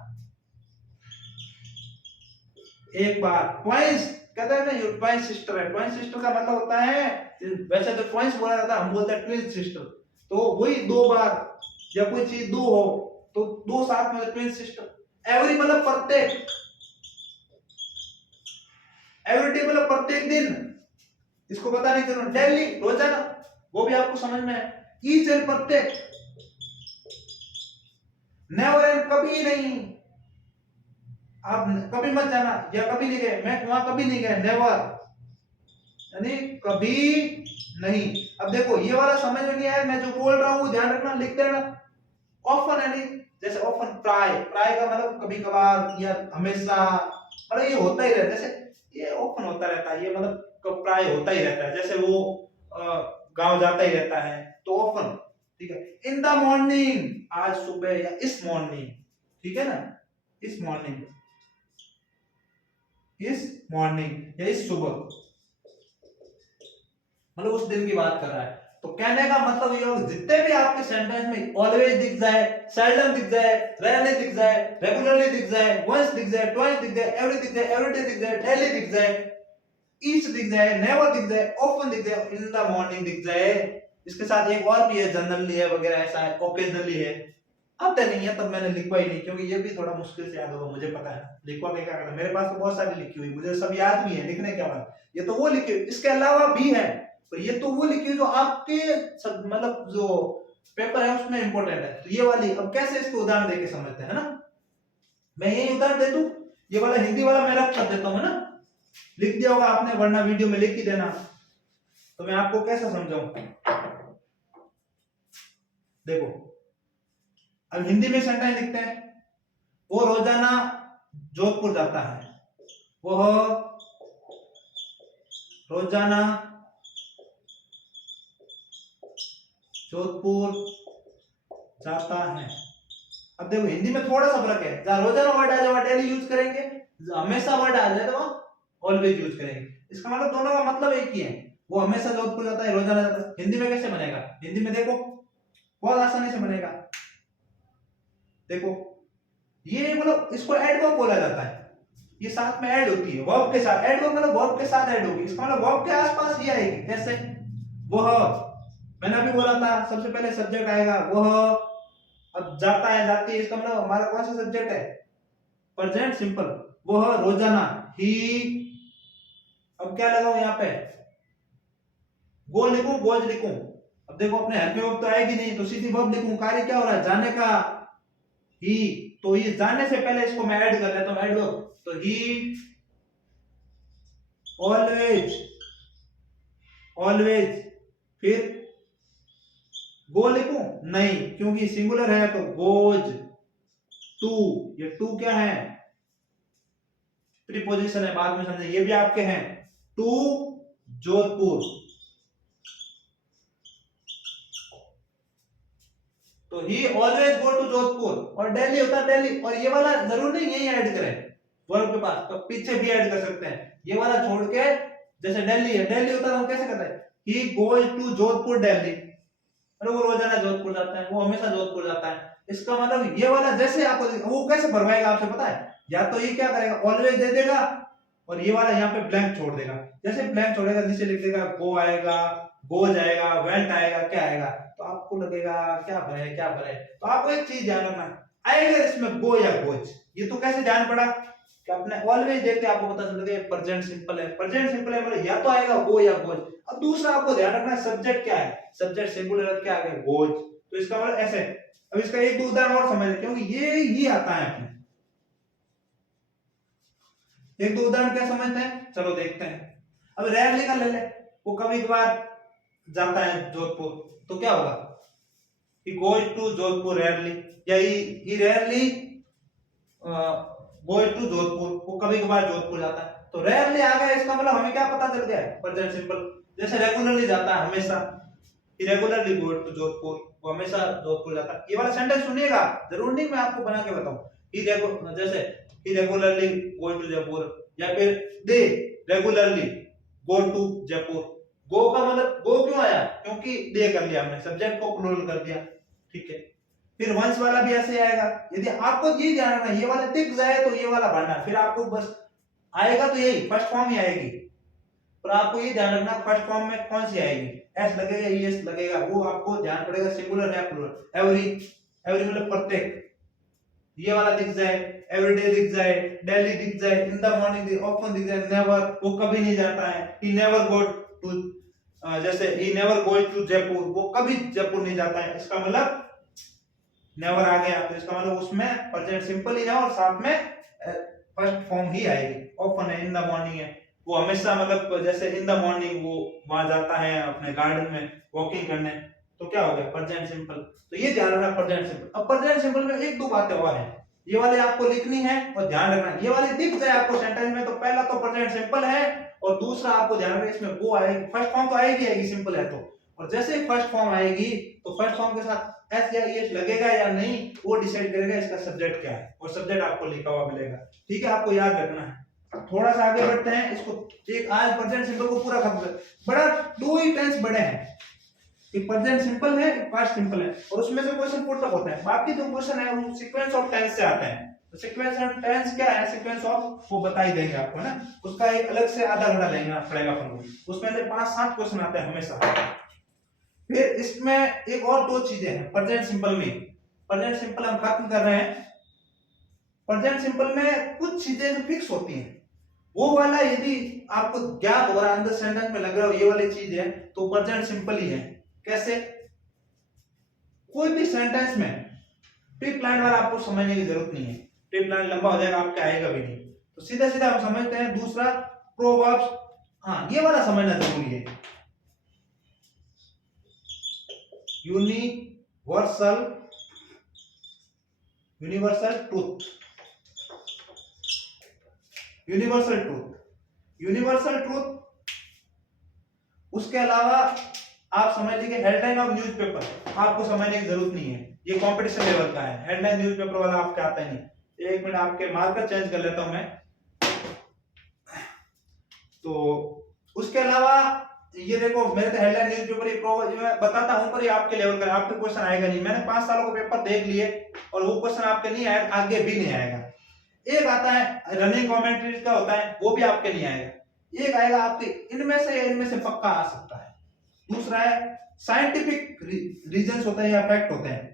एक बार। ट्वाइस, कहते हैं ना ये ट्वाइस सिस्टर है, ट्वाइस सिस्टर का मतलब होता है, वैसे तो ट्वाइस बोला जाता है, हम बोलते हैं ट्विन सिस्टर, तो वही दो बार, या कोई चीज दो हो तो दो साथ में ट्विन सिस्टर। एवरी मतलब प्रत्येक, एवरी डे मतलब प्रत्येक दिन, इसको बताने की जरूरत, डेली, रोजाना, वो भी आपको समझ में है। ईच एंड प्रत्येक, नेवर एंड कभी नहीं, आप कभी मत जाना, या कभी नहीं गए, मैं वहां कभी नहीं गए, नेवर यानी कभी नहीं। अब देखो ये वाला समझ में नहीं आया, मैं जो बोल रहा हूँ ध्यान रखना, लिख देना। ऑफन यानी जैसे ऑफन, प्राय, प्राय का मतलब कभी कभार या हमेशा, मतलब ये होता ही रहता है, जैसे ये ऑफन होता रहता है, ये मतलब प्राय होता ही रहता है, जैसे वो गांव जाता ही रहता है, तो ऑफन। ठीक है। इन द मॉर्निंग, आज सुबह या इस मॉर्निंग, ठीक है ना, इस मॉर्निंग, इस मॉर्निंग या इस सुबह, मतलब उस दिन की बात कर रहा है। तो कहने का मतलब ये होगा, जितने भी आपके सेंटेंस में ऑलवेज दिख जाए, सेल्डम दिख जाए, रेयरली दिख जाए, रेगुलरली दिख जाए, वंस दिख जाए, ट्वाइस दिख जाए, एवरी दिख जाए, एवरी डे दिख जाए, डेली दिख जाए, ईच दिख जाए, नेवर दिख जाए, ऑफन दिख जाए, इन द मॉर्निंग दिख जाए, इसके साथ एक और भी है, जनरली है वगैरह, ऐसा है, ओकेजनली है। अब तो नहीं है, तब मैंने लिखवा ही नहीं, क्योंकि ये भी थोड़ा मुश्किल से याद होगा, मुझे पता है लिखवा के क्या करना, मेरे पास तो बहुत सारी लिखी हुई, मुझे सब याद भी है, लिखने के बाद ये तो वो लिखी हुई, इसके अलावा भी है, तो ये तो वो लिखी हुई जो आपके मतलब जो पेपर है उसमें इंपॉर्टेंट है, तो ये वाली। अब कैसे इसको उदाहरण देके समझते हैं ना, मैं यही उदाहरण दे दूं, ये वाला हिंदी वाला मैं रख कर देता हूं ना, लिख दिया होगा आपने, वरना वीडियो में लिख ही देना, तो मैं आपको कैसा समझाऊं। देखो अब हिंदी में सेंटेंस लिखते हैं, वो रोजाना जोधपुर जाता है, वो रोजाना जोधपुर जाता है। अब देखो हिंदी में थोड़ा सा फर्क है, जहां रोजाना वर्ड आ जाए वहां डेली यूज करेंगे, हमेशा वर्ड आ जाए तो वहां ऑलवेज यूज करेंगे। इसका मतलब दोनों का मतलब एक ही है, वो हमेशा जोधपुर जाता है, रोजाना जाता है। हिंदी में कैसे बनेगा, हिंदी में देखो बहुत आसानी से बनेगा, देखो ये मतलब इसको एडवर्ब बोला जाता है, ये साथ में ऐड होती है वर्ब के साथ, ऐड मतलब वर्ब के साथ ऐड होगी, इसका मतलब वर्ब के आसपास ये आएगी। जैसे वह, मैंने अभी बोला था सबसे पहले सब्जेक्ट आएगा वह, अब जाता है जाती है, इसका मतलब हमारा कौन सा सब्जेक्ट है, प्रेजेंट सिंपल। वह रोजाना, ही, अब क्या लगाऊं यहाँ पे, गो लिखूं गोज लिखूं, अब देखो अपने हेल्प में वर्ब तो आएगी नहीं तो सीधी वर्ब लिखूं, कार्य क्या हो रहा है जाने का, ही, तो ये जाने से पहले इसको मैं ऐड कर लेता हूं, ऐड वर्ब, तो ही ऑलवेज, ऑलवेज, फिर गो लिखूं नहीं क्योंकि सिंगुलर है तो गोज टू, ये टू क्या है प्रीपोजिशन है, बाद में समझे, ये भी आपके हैं, टू जोधपुर, तो he always go to Jodhpur, और दिल्ली होता है दिल्ली, और ये वाला जरूर नहीं यही ऐड करें वर्ब के पास, तो पीछे भी ऐड कर सकते हैं, ये वाला छोड़ के, जैसे दिल्ली है, दिल्ली होता है हम कैसे करते हैं, he goes to Jodhpur Delhi, अरे वो रोजाना जोधपुर जाता है, वो हमेशा जोधपुर जाता है, इसका मतलब ये वाला जैसे आपको वो कैसे भरवाएगा आपसे पता है, या तो ये क्या करेगा ऑलवेज दे देगा और ये वाला यहाँ पे ब्लैंक छोड़ देगा, जैसे ब्लैंक छोड़ेगा नीचे लिख देगा गो आएगा, गोज आएगा, वेंट आएगा, क्या आएगा, तो आपको लगेगा क्या भरे क्या भरे, तो आपको एक चीज ध्यान रखना आएगा इसमें गो या गोज, ये तो कैसे ध्यान पड़ा कि आपने ऑलवेज देखते आपको पता चल गया प्रेजेंट सिंपल है, प्रेजेंट सिंपल है मतलब या तो आएगा गो या गोज। अब दूसरा आपको ध्यान रखना सब्जेक्ट क्या है, सब्जेक्ट सिंगुलर क्या आ गया गोज, तो इसका मतलब ऐसे, अब इसका एक दो उदाहरण और समझ क्योंकि ये ही आता है अपने, एक दो उदाहरण क्या समझते हैं चलो देखते हैं। अब रेयरली का ले ले, वो कभी कभार जाता है जोधपुर, तो क्या होगा he goes to Jodhpur rarely, या he rarely goes to Jodhpur, वो कभी कभार जोधपुर जाता है, तो रेयरली आ गया इसका मतलब हमें क्या पता चल गया है प्रेजेंट सिंपल, जैसे रेगुलरली जाता है हमेशा, he regularly goes to Jodhpur, वो हमेशा जोधपुर जाता है, ये वाला सेंटेंस सुनिएगा जरूर नहीं मैं आपको बना के बताऊं, जैसे he regularly goes to Jaipur, या फिर they regularly go to Jaipur, गो का मतलब गो क्यों आया क्योंकि दे कर लिया हमने, सब्जेक्ट को प्लूरल कर दिया, ठीक है। फिर वंस वाला भी ऐसे आएगा, यदि आपको ये ध्यान रखना ये वाला दिख जाए तो ये वाला भरना, फिर आपको बस आएगा तो यही फर्स्ट फॉर्म ही आएगी, पर आपको ये ध्यान रखना फर्स्ट फॉर्म में कौन सी आएगी, एस लगेगा एस लगेगा, वो आपको ध्यान पड़ेगा सिंगुलर है प्लूरल, एवरी, एवरी मतलब प्रत्येक, ये वाला दिख जाए, एवरीडे दिख जाए, डेली दिख जाए, इन द मॉर्निंग ऑफन दिख जाए, नेवर वो कभी नहीं जाता है, ही नेवर गो टू, जैसे he never goes to Jaipur, वो कभी जयपुर नहीं जाता है, इसका मतलब नेवर आ गया, तो इसका मतलब उसमें प्रेजेंट सिंपल ही है और साथ में फर्स्ट फॉर्म ही आएगी, ऑफन है, इन द मॉर्निंग है, वो हमेशा मतलब जैसे इन द मॉर्निंग वो वहां जाता है अपने गार्डन में वॉकिंग करने, तो क्या हो गया प्रेजेंट सिंपल, तो ये ध्यान रखना प्रेजेंट सिंपल। अब प्रेजेंट सिंपल में एक दो बातें और हैं, ये वाले आपको लिखनी है और ध्यान रखना, ये वाले दिख जाए आपको सेंटेंस में तो पहला तो प्रेजेंट सिंपल है, और दूसरा आपको ध्यान रखना इसमें वो आएगी, फर्स्ट फॉर्म तो आएगी आएगी सिंपल है तो, और जैसे ही फर्स्ट फॉर्म आएगी तो फर्स्ट फॉर्म के साथ एस या एस लगेगा या नहीं वो डिसाइड करेगा इसका सब्जेक्ट क्या है, और सब्जेक्ट आपको लिखा हुआ मिलेगा, ठीक है, आपको याद रखना है। थोड़ा सा आगे बढ़ते हैं, इसको एक आज प्रेजेंट सिंपल को पूरा खत्म कर, बड़ा दो ही टेंस बड़े हैं, एक प्रेजेंट सिंपल है एक पास्ट सिंपल है, और उसमें से क्वेश्चन पुट अप होते हैं, बाकी जो क्वेश्चन है वो सीक्वेंस ऑफ टेंस से आते हैं, तो सीक्वेंस ऑफ टेंस क्या है, सीक्वेंस ऑफ वो बता ही देंगे आपको ना, उसका एक अलग से आधा घंटा लेना पड़ेगा अपन को, उसमें से 5-7 क्वेश्चन आते हैं हमेशा। फिर इसमें एक और दो चीजें हैं प्रेजेंट सिंपल में, प्रेजेंट सिंपल हम खत्म कर रहे हैं, प्रेजेंट सिंपल में कुछ चीजें फिक्स होती हैं, वो वाला यदि आपको ज्ञात हो रहा है अंदर सेंटेंस में लग रहा हो ये वाली चीज है तो प्रेजेंट सिंपल ही है। कैसे, कोई भी सेंटेंस में प्री प्लान वाला आपको समझने की जरूरत नहीं है, प्री प्लान लंबा हो जाएगा आपके आएगा भी नहीं, तो सीधा सीधा हम समझते हैं। दूसरा प्रोवर्ब्स, हाँ ये वाला समझना जरूरी है, universal, universal truth, universal truth, universal truth, उसके अलावा आप समझ लीजिए हेडलाइन ऑफ न्यूज़पेपर आपको समझने की जरूरत नहीं है, ये कंपटीशन लेवल का है, हेडलाइन न्यूज़पेपर वाला आपके आता ही नहीं। एक मिनट आपके मार्कर चेंज कर लेता हूं मैं, तो उसके अलावा ये देखो मेरे तो हेडलाइन न्यूज़पेपर ये जो मैं बताता हूं पर ये आपके लेवल का, आपके क्वेश्चन आएगा नहीं, मैंने 5 सालों को पेपर देख लिए और वो क्वेश्चन आपके नहीं आया, आगे भी नहीं आएगा। एक आता है रनिंग कमेंट्रीज का होता है, वो भी आपके नहीं आएगा। एक आएगा आपके इनमें से पक्का आ सकता है। दूसरा है साइंटिफिक रीजंस होते हैं या फैक्ट होते हैं।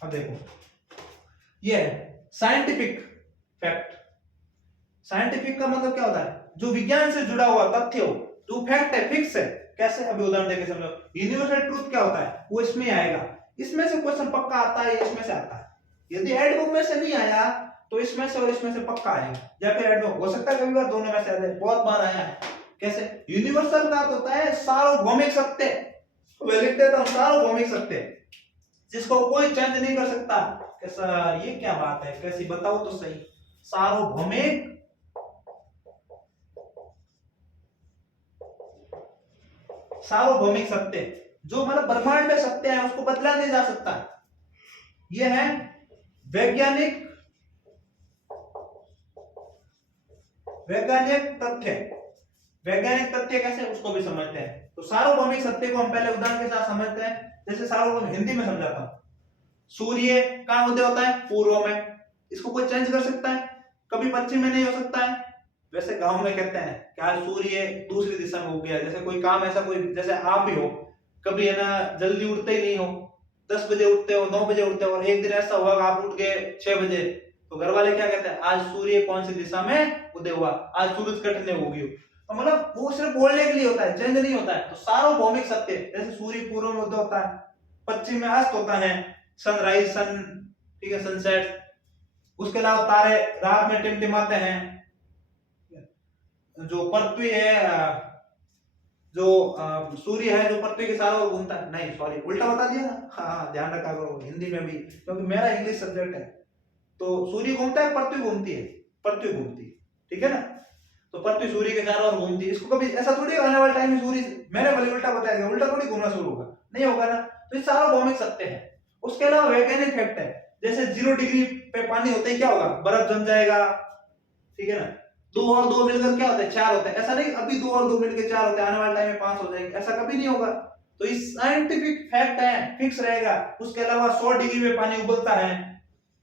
अब देखो ये है साइंटिफिक फैक्ट। साइंटिफिक का मतलब क्या होता है, जो विज्ञान से जुड़ा हुआ तथ्य हो, जो फैक्ट है, फिक्स है। कैसे, अभी उदाहरण देके समझो। यूनिवर्सल ट्रूथ क्या होता है, वो इसमें आएगा। इसमें से क्वेश्चन पक्का आता है, इसमें से आता है। यदि एड बुक में से नहीं आया तो इसमें से और इसमें से पक्का आएगा, या फिर एड बुक हो सकता है कभी बार दोनों में से आ जाए, बहुत बार आया है। कैसे, यूनिवर्सल का होता है सार्वभौमिक सत्य, वैलिड था सार्वभौमिक सत्य, जिसको कोई चेंज नहीं कर सकता। कैसा, ये क्या बात है, कैसी बताओ तो सही। सार्वभौमिक सार्वभौमिक सत्य, जो मतलब ब्रह्मांड में सत्य है, उसको बदला नहीं जा सकता। यह है वैज्ञानिक तथ्य। वैज्ञानिक तथ्य कैसे, उसको भी समझते हैं। तो सार्वभौमिक सत्य को हम पहले उदाहरण के साथ समझते हैं। जैसे सार्वभौमिक हिंदी में समझाता हूं। सूर्य कहां उदय होता है, पूर्व में। इसको कोई चेंज कर सकता है, कभी पश्चिम में नहीं हो सकता है। वैसे गांव में कहते हैं कि आज सूर्य दूसरी दिशा में हो गया। जैसे कोई काम ऐसा, कोई जैसे आप ही हो, कभी है ना जल्दी उठते ही नहीं हो, 10 बजे उठते हो, 9 बजे उठते हो, और एक दिन ऐसा हुआ कि आप उठ गए 6 बजे, तो घर वाले क्या कहते हैं, आज सूर्य कौन सी दिशा में उदय हुआ, आज सूरज कटने होगी। तो मतलब वो सिर्फ बोलने के लिए होता है, चेंज नहीं होता है। तो सार्वभौमिक सत्य, जैसे सूर्य पूर्व में उदय होता है, पश्चिम में अस्त होता है, सनराइज, ठीक है, सनसेट। उसके अलावा तारे रात में टिमटिमाते हैं। जो पृथ्वी है, जो सूर्य है, जो पृथ्वी के चारों ओर घूमता है, नहीं सॉरी उल्टा बता दिया ना, हाँ ध्यान रखा करो हिंदी में भी, क्योंकि मेरा इंग्लिश सब्जेक्ट है। तो सूर्य घूमता है, पृथ्वी घूमती है, पृथ्वी घूमती है, ठीक है ना। तो पृथ्वी सूर्य के चारों ओर घूमती है। इसको कभी ऐसा थोड़ी आने वाले टाइम में सूर्य मेरे वाले उल्टा बताएगा, उल्टा थोड़ी घूमना शुरू होगा, नहीं होगा ना। तो ये सार्वभौमिक सत्य है। उसके अलावा वैज्ञानिक फैक्ट है, जैसे 0 डिग्री पे पानी होते ही क्या होगा, बर्फ जम जाएगा, ठीक है ना। 2 और 2 मिलकर क्या होता है, 4 होता है। ऐसा नहीं अभी 2 और 2 मिलकर 4 होता है, आने वाले टाइम में 5 हो जाएंगे, ऐसा कभी नहीं होगा। तो ये साइंटिफिक फैक्ट है, फिक्स रहेगा। उसके अलावा 100 डिग्री पे पानी उबलता है,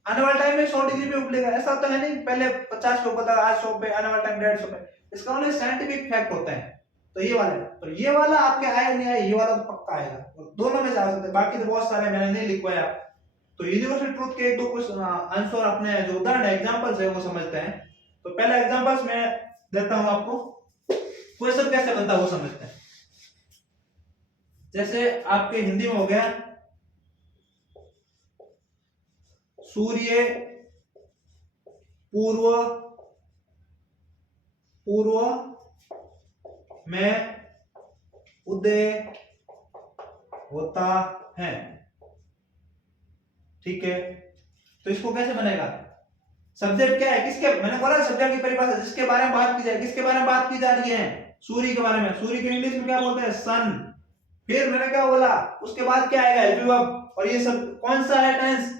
आने वाले टाइम में 100 डिग्री पे उबलेगा, ऐसा तो है नहीं पहले 50 पे उबलता, आज 100 पे, आने वाले टाइम 150 पे। इसका मतलब साइंटिफिक फैक्ट होता है। तो ये वाला है, तो ये वाला आपके आएगा नहीं आएगा, ये वाला तो पक्का आएगा। और दोनों में से आ सकते हैं, बाकी तो बहुत सारे मैंने नहीं लिखवाया। तो यूनिवर्सल ट्रूथ के एक दो क्वेश्चन आंसर अपने जो उदाहरण एग्जांपल्स है वो समझते हैं। तो पहला एग्जांपल्स मैं देता हूं आपको, क्वेश्चन कैसे बनता है वो समझते हैं। जैसे आपके हिंदी में हो गया, सूर्य पूर्व में उदय होता है, ठीक है। तो इसको कैसे बनेगा, सब्जेक्ट क्या है, किसके, मैंने बोला सब्जेक्ट की परिभाषा, जिसके बारे में बात की जाए, किसके बारे में बात की जा रही है, सूर्य के बारे में। सूर्य को इंग्लिश में क्या बोलते हैं, सन। फिर मैंने क्या बोला, उसके बाद क्या आएगा, हेल्पिंग वर्ब। और ये सब कौन सा है, टेंस,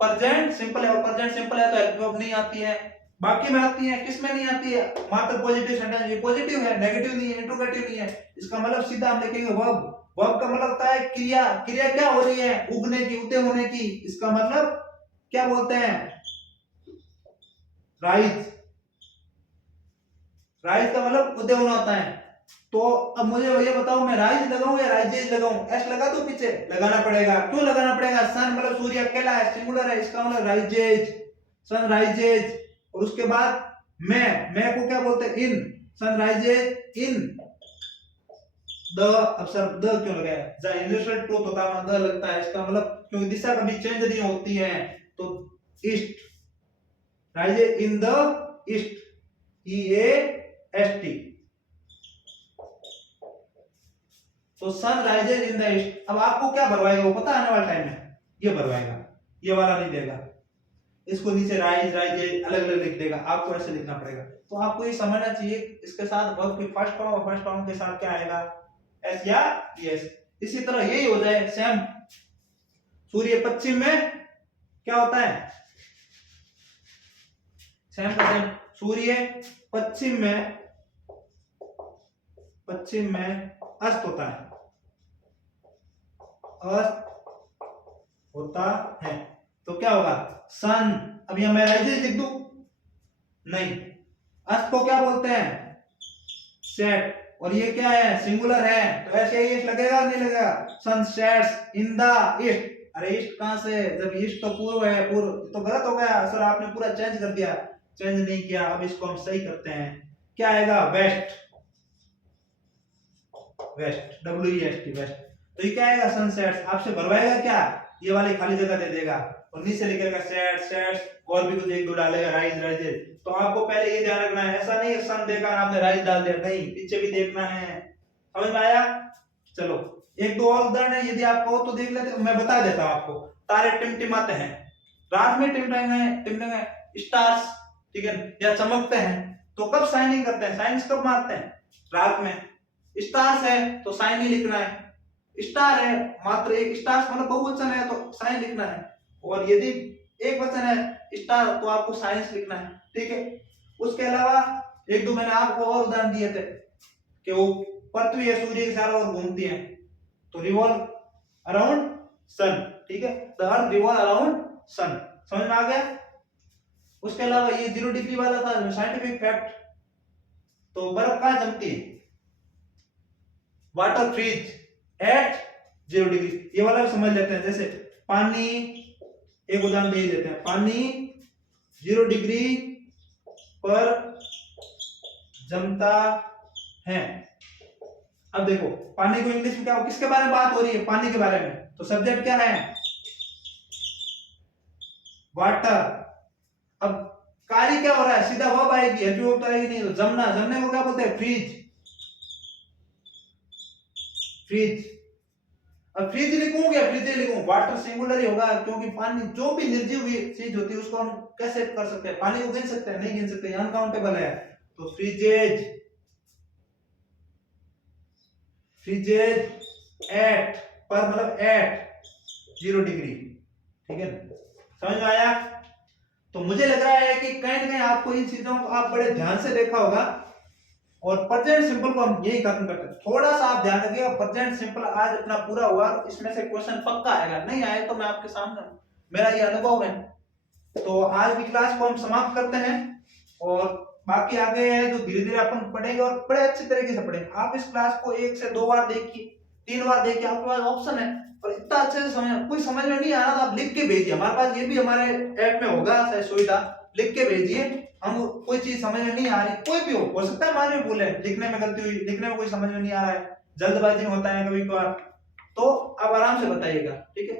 प्रेजेंट सिंपल है। और प्रेजेंट सिंपल है तो हेल्पिंग वर्ब नहीं आती है, बाकी में आती है। किसमें नहीं आती है, मात्र पॉजिटिव सेंटेंस। ये पॉजिटिव है, नेगेटिव नहीं है, इंट्रोगेटिव नहीं है। इसका मतलब सीधा हम लिखेंगे वर्ब। वर्ब का मतलब होता है क्रिया। क्रिया क्या हो रही है, उगने की, उदय होने की। इसका मतलब क्या बोलते हैं, राइज। राइज का मतलब उदय होना होता है। तो अब मुझे ये बताओ, मैं राइज लगाऊं या राइजेज लगाऊं, एस लगा दो पीछे, लगाना पड़ेगा। क्यों लगाना पड़ेगा, सन मतलब सूर्य अकेला है, सिंगुलर है, इसका मतलब राइजेज, सन राइजेज। और उसके बाद मैं को क्या बोलते हैं, इन, सन राइजेज इन द। अब सर द क्यों लगाया, द यूनिवर्सल ट्रूथ होता है, द लगता है। इसका मतलब क्योंकि दिशा कभी चेंज नहीं होती है, तो east, rises in the east, EAST। तो sun rises in the east. अब आपको क्या भरवाएगा वो पता है, आने वाले टाइम में ये भरवाएगा, ये वाला नहीं देगा। इसको नीचे राइज राइजेज अलग अलग लिख देगा, आपको ऐसे लिखना पड़ेगा। तो आपको ये समझना चाहिए, इसके साथ वर्ब की फर्स्ट फॉर्म और फर्स्ट फॉर्म के साथ क्या आएगा, एस या एस। इसी तरह यही हो जाए सेम, सूर्य पश्चिम में क्या होता है, सेम का सेम, सूर्य पश्चिम में पश्चिम में अस्त होता है, अस्त होता है। तो क्या होगा, सन। अब यहां मैं राइजेज लिख दूं, नहीं, अस्त को क्या बोलते हैं, सेट। और ये क्या है, सिंगुलर है, तो ऐसे ही लगेगा नहीं लगेगा, sun sets in the east. अरे ईस्ट कहां से, जब ईस्ट तो पूर्व है, पूर्व तो गलत हो गया सर, आपने पूरा चेंज कर दिया। चेंज नहीं किया, अब इसको हम सही करते हैं। क्या आएगा, वेस्ट, वेस्ट, WEST, वेस्ट। तो ये क्या आएगा, सनसेट्स। आपसे भरवाएगा क्या, ये वाली खाली जगह दे देगा और नीचे लिखेगा सेट सेट्स, और भी कुछ एक दो डालेगा, राइज राइजेज। तो आपको पहले ये ध्यान रखना है, ऐसा नहीं है सन देखा आपने राइज डाल दिया, नहीं, पीछे भी देखना है। समझ में आया। चलो एक दो और उदाहरण है, यदि आपको तो देख लेते, मैं बता देता हूं आपको। तारे टिमटिमाते हैं, रात में टिमटिमाएंगे स्टार्स, ठीक है, या चमकते हैं, तो कब शाइनिंग करते हैं, साइंस कब मारते हैं, रात में। स्टार्स है तो साइन ही लिखना है, स्टार है मात्र एक, स्टार्स मतलब बहुवचन है तो साइन लिखना है, और यदि एक वचन है स्टार तो आपको साइंस लिखना है, ठीक है। उसके अलावा एक दो मैंने आपको और उदाहरण दिए थे कि वो पृथ्वी है सूर्य के चारों ओर घूमती है, तो रिवॉल्व अराउंड सन, ठीक है, the earth revolve around sun. समझ में आ गया। उसके अलावा ये 0 डिग्री वाला था साइंटिफिक फैक्ट, तो बर्फ कहां जमती है, वाटर फ्रीज एट 0 डिग्री। ये वाला भी समझ लेते हैं, जैसे पानी, एक उदाहरण दे देते हैं, पानी 0 डिग्री पर जमता है। अब देखो पानी को इंग्लिश में क्या, किसके बारे में बात हो रही है, पानी के बारे में, तो सब्जेक्ट क्या है, वाटर। अब कार्य क्या हो रहा है, सीधा वर्ब आएगी, एडवर्ब आएगी नहीं, तो जमना, जमने को क्या बोलते हैं, फ्रीज, फ्रीज। अब फ्रीज लिखूं या फ्रिज लिखूं, वाटर सिंगुलर ही होगा, क्योंकि पानी जो भी निर्जीव चीज होती है उसको हम कैसे कर सकते हैं, पानी को गिन सकते हैं, नहीं गिन सकते, अनकाउंटेबल है। तो फ्रिजेज, फ्रिजेज एट, पर मतलब एट 0 डिग्री, ठीक है, समझ में आया। तो मुझे लग रहा है कि कहीं ना कहीं आपको इन चीजों को आप बड़े ध्यान से देखा होगा, और प्रेजेंट सिंपल को हम यही खत्म करते हैं। थोड़ा सा आप ध्यान रखिएगा, प्रेजेंट सिंपल आज अपना पूरा हुआ, इसमें से क्वेश्चन पक्का आएगा, नहीं आए तो मैं आपके सामने, मेरा ये अनुभव है। तो आज की क्लास को हम समाप्त करते हैं, और बाकी आगे है जो धीरे धीरे अपन पढ़ेंगे, और बड़े अच्छे तरीके से पढ़ेंगे। आप इस क्लास को 1 से 2 बार देखिए, 3 बार देखिए, आपके पास ऑप्शन है, और इतना अच्छे से समझ, कोई समझ में नहीं आ रहा तो आप लिख के भेजिए, हमारे पास ये भी हमारे ऐप में होगा सुविधा, लिख के भेजिए। हम कोई चीज समझ में नहीं आ रही, कोई भी हो सकता है हमारे भूल है, लिखने में गलती हुई, लिखने में कोई समझ में नहीं आ रहा है, जल्दबाजी में होता है कभी कभार, तो आप आराम से बताइएगा, ठीक है।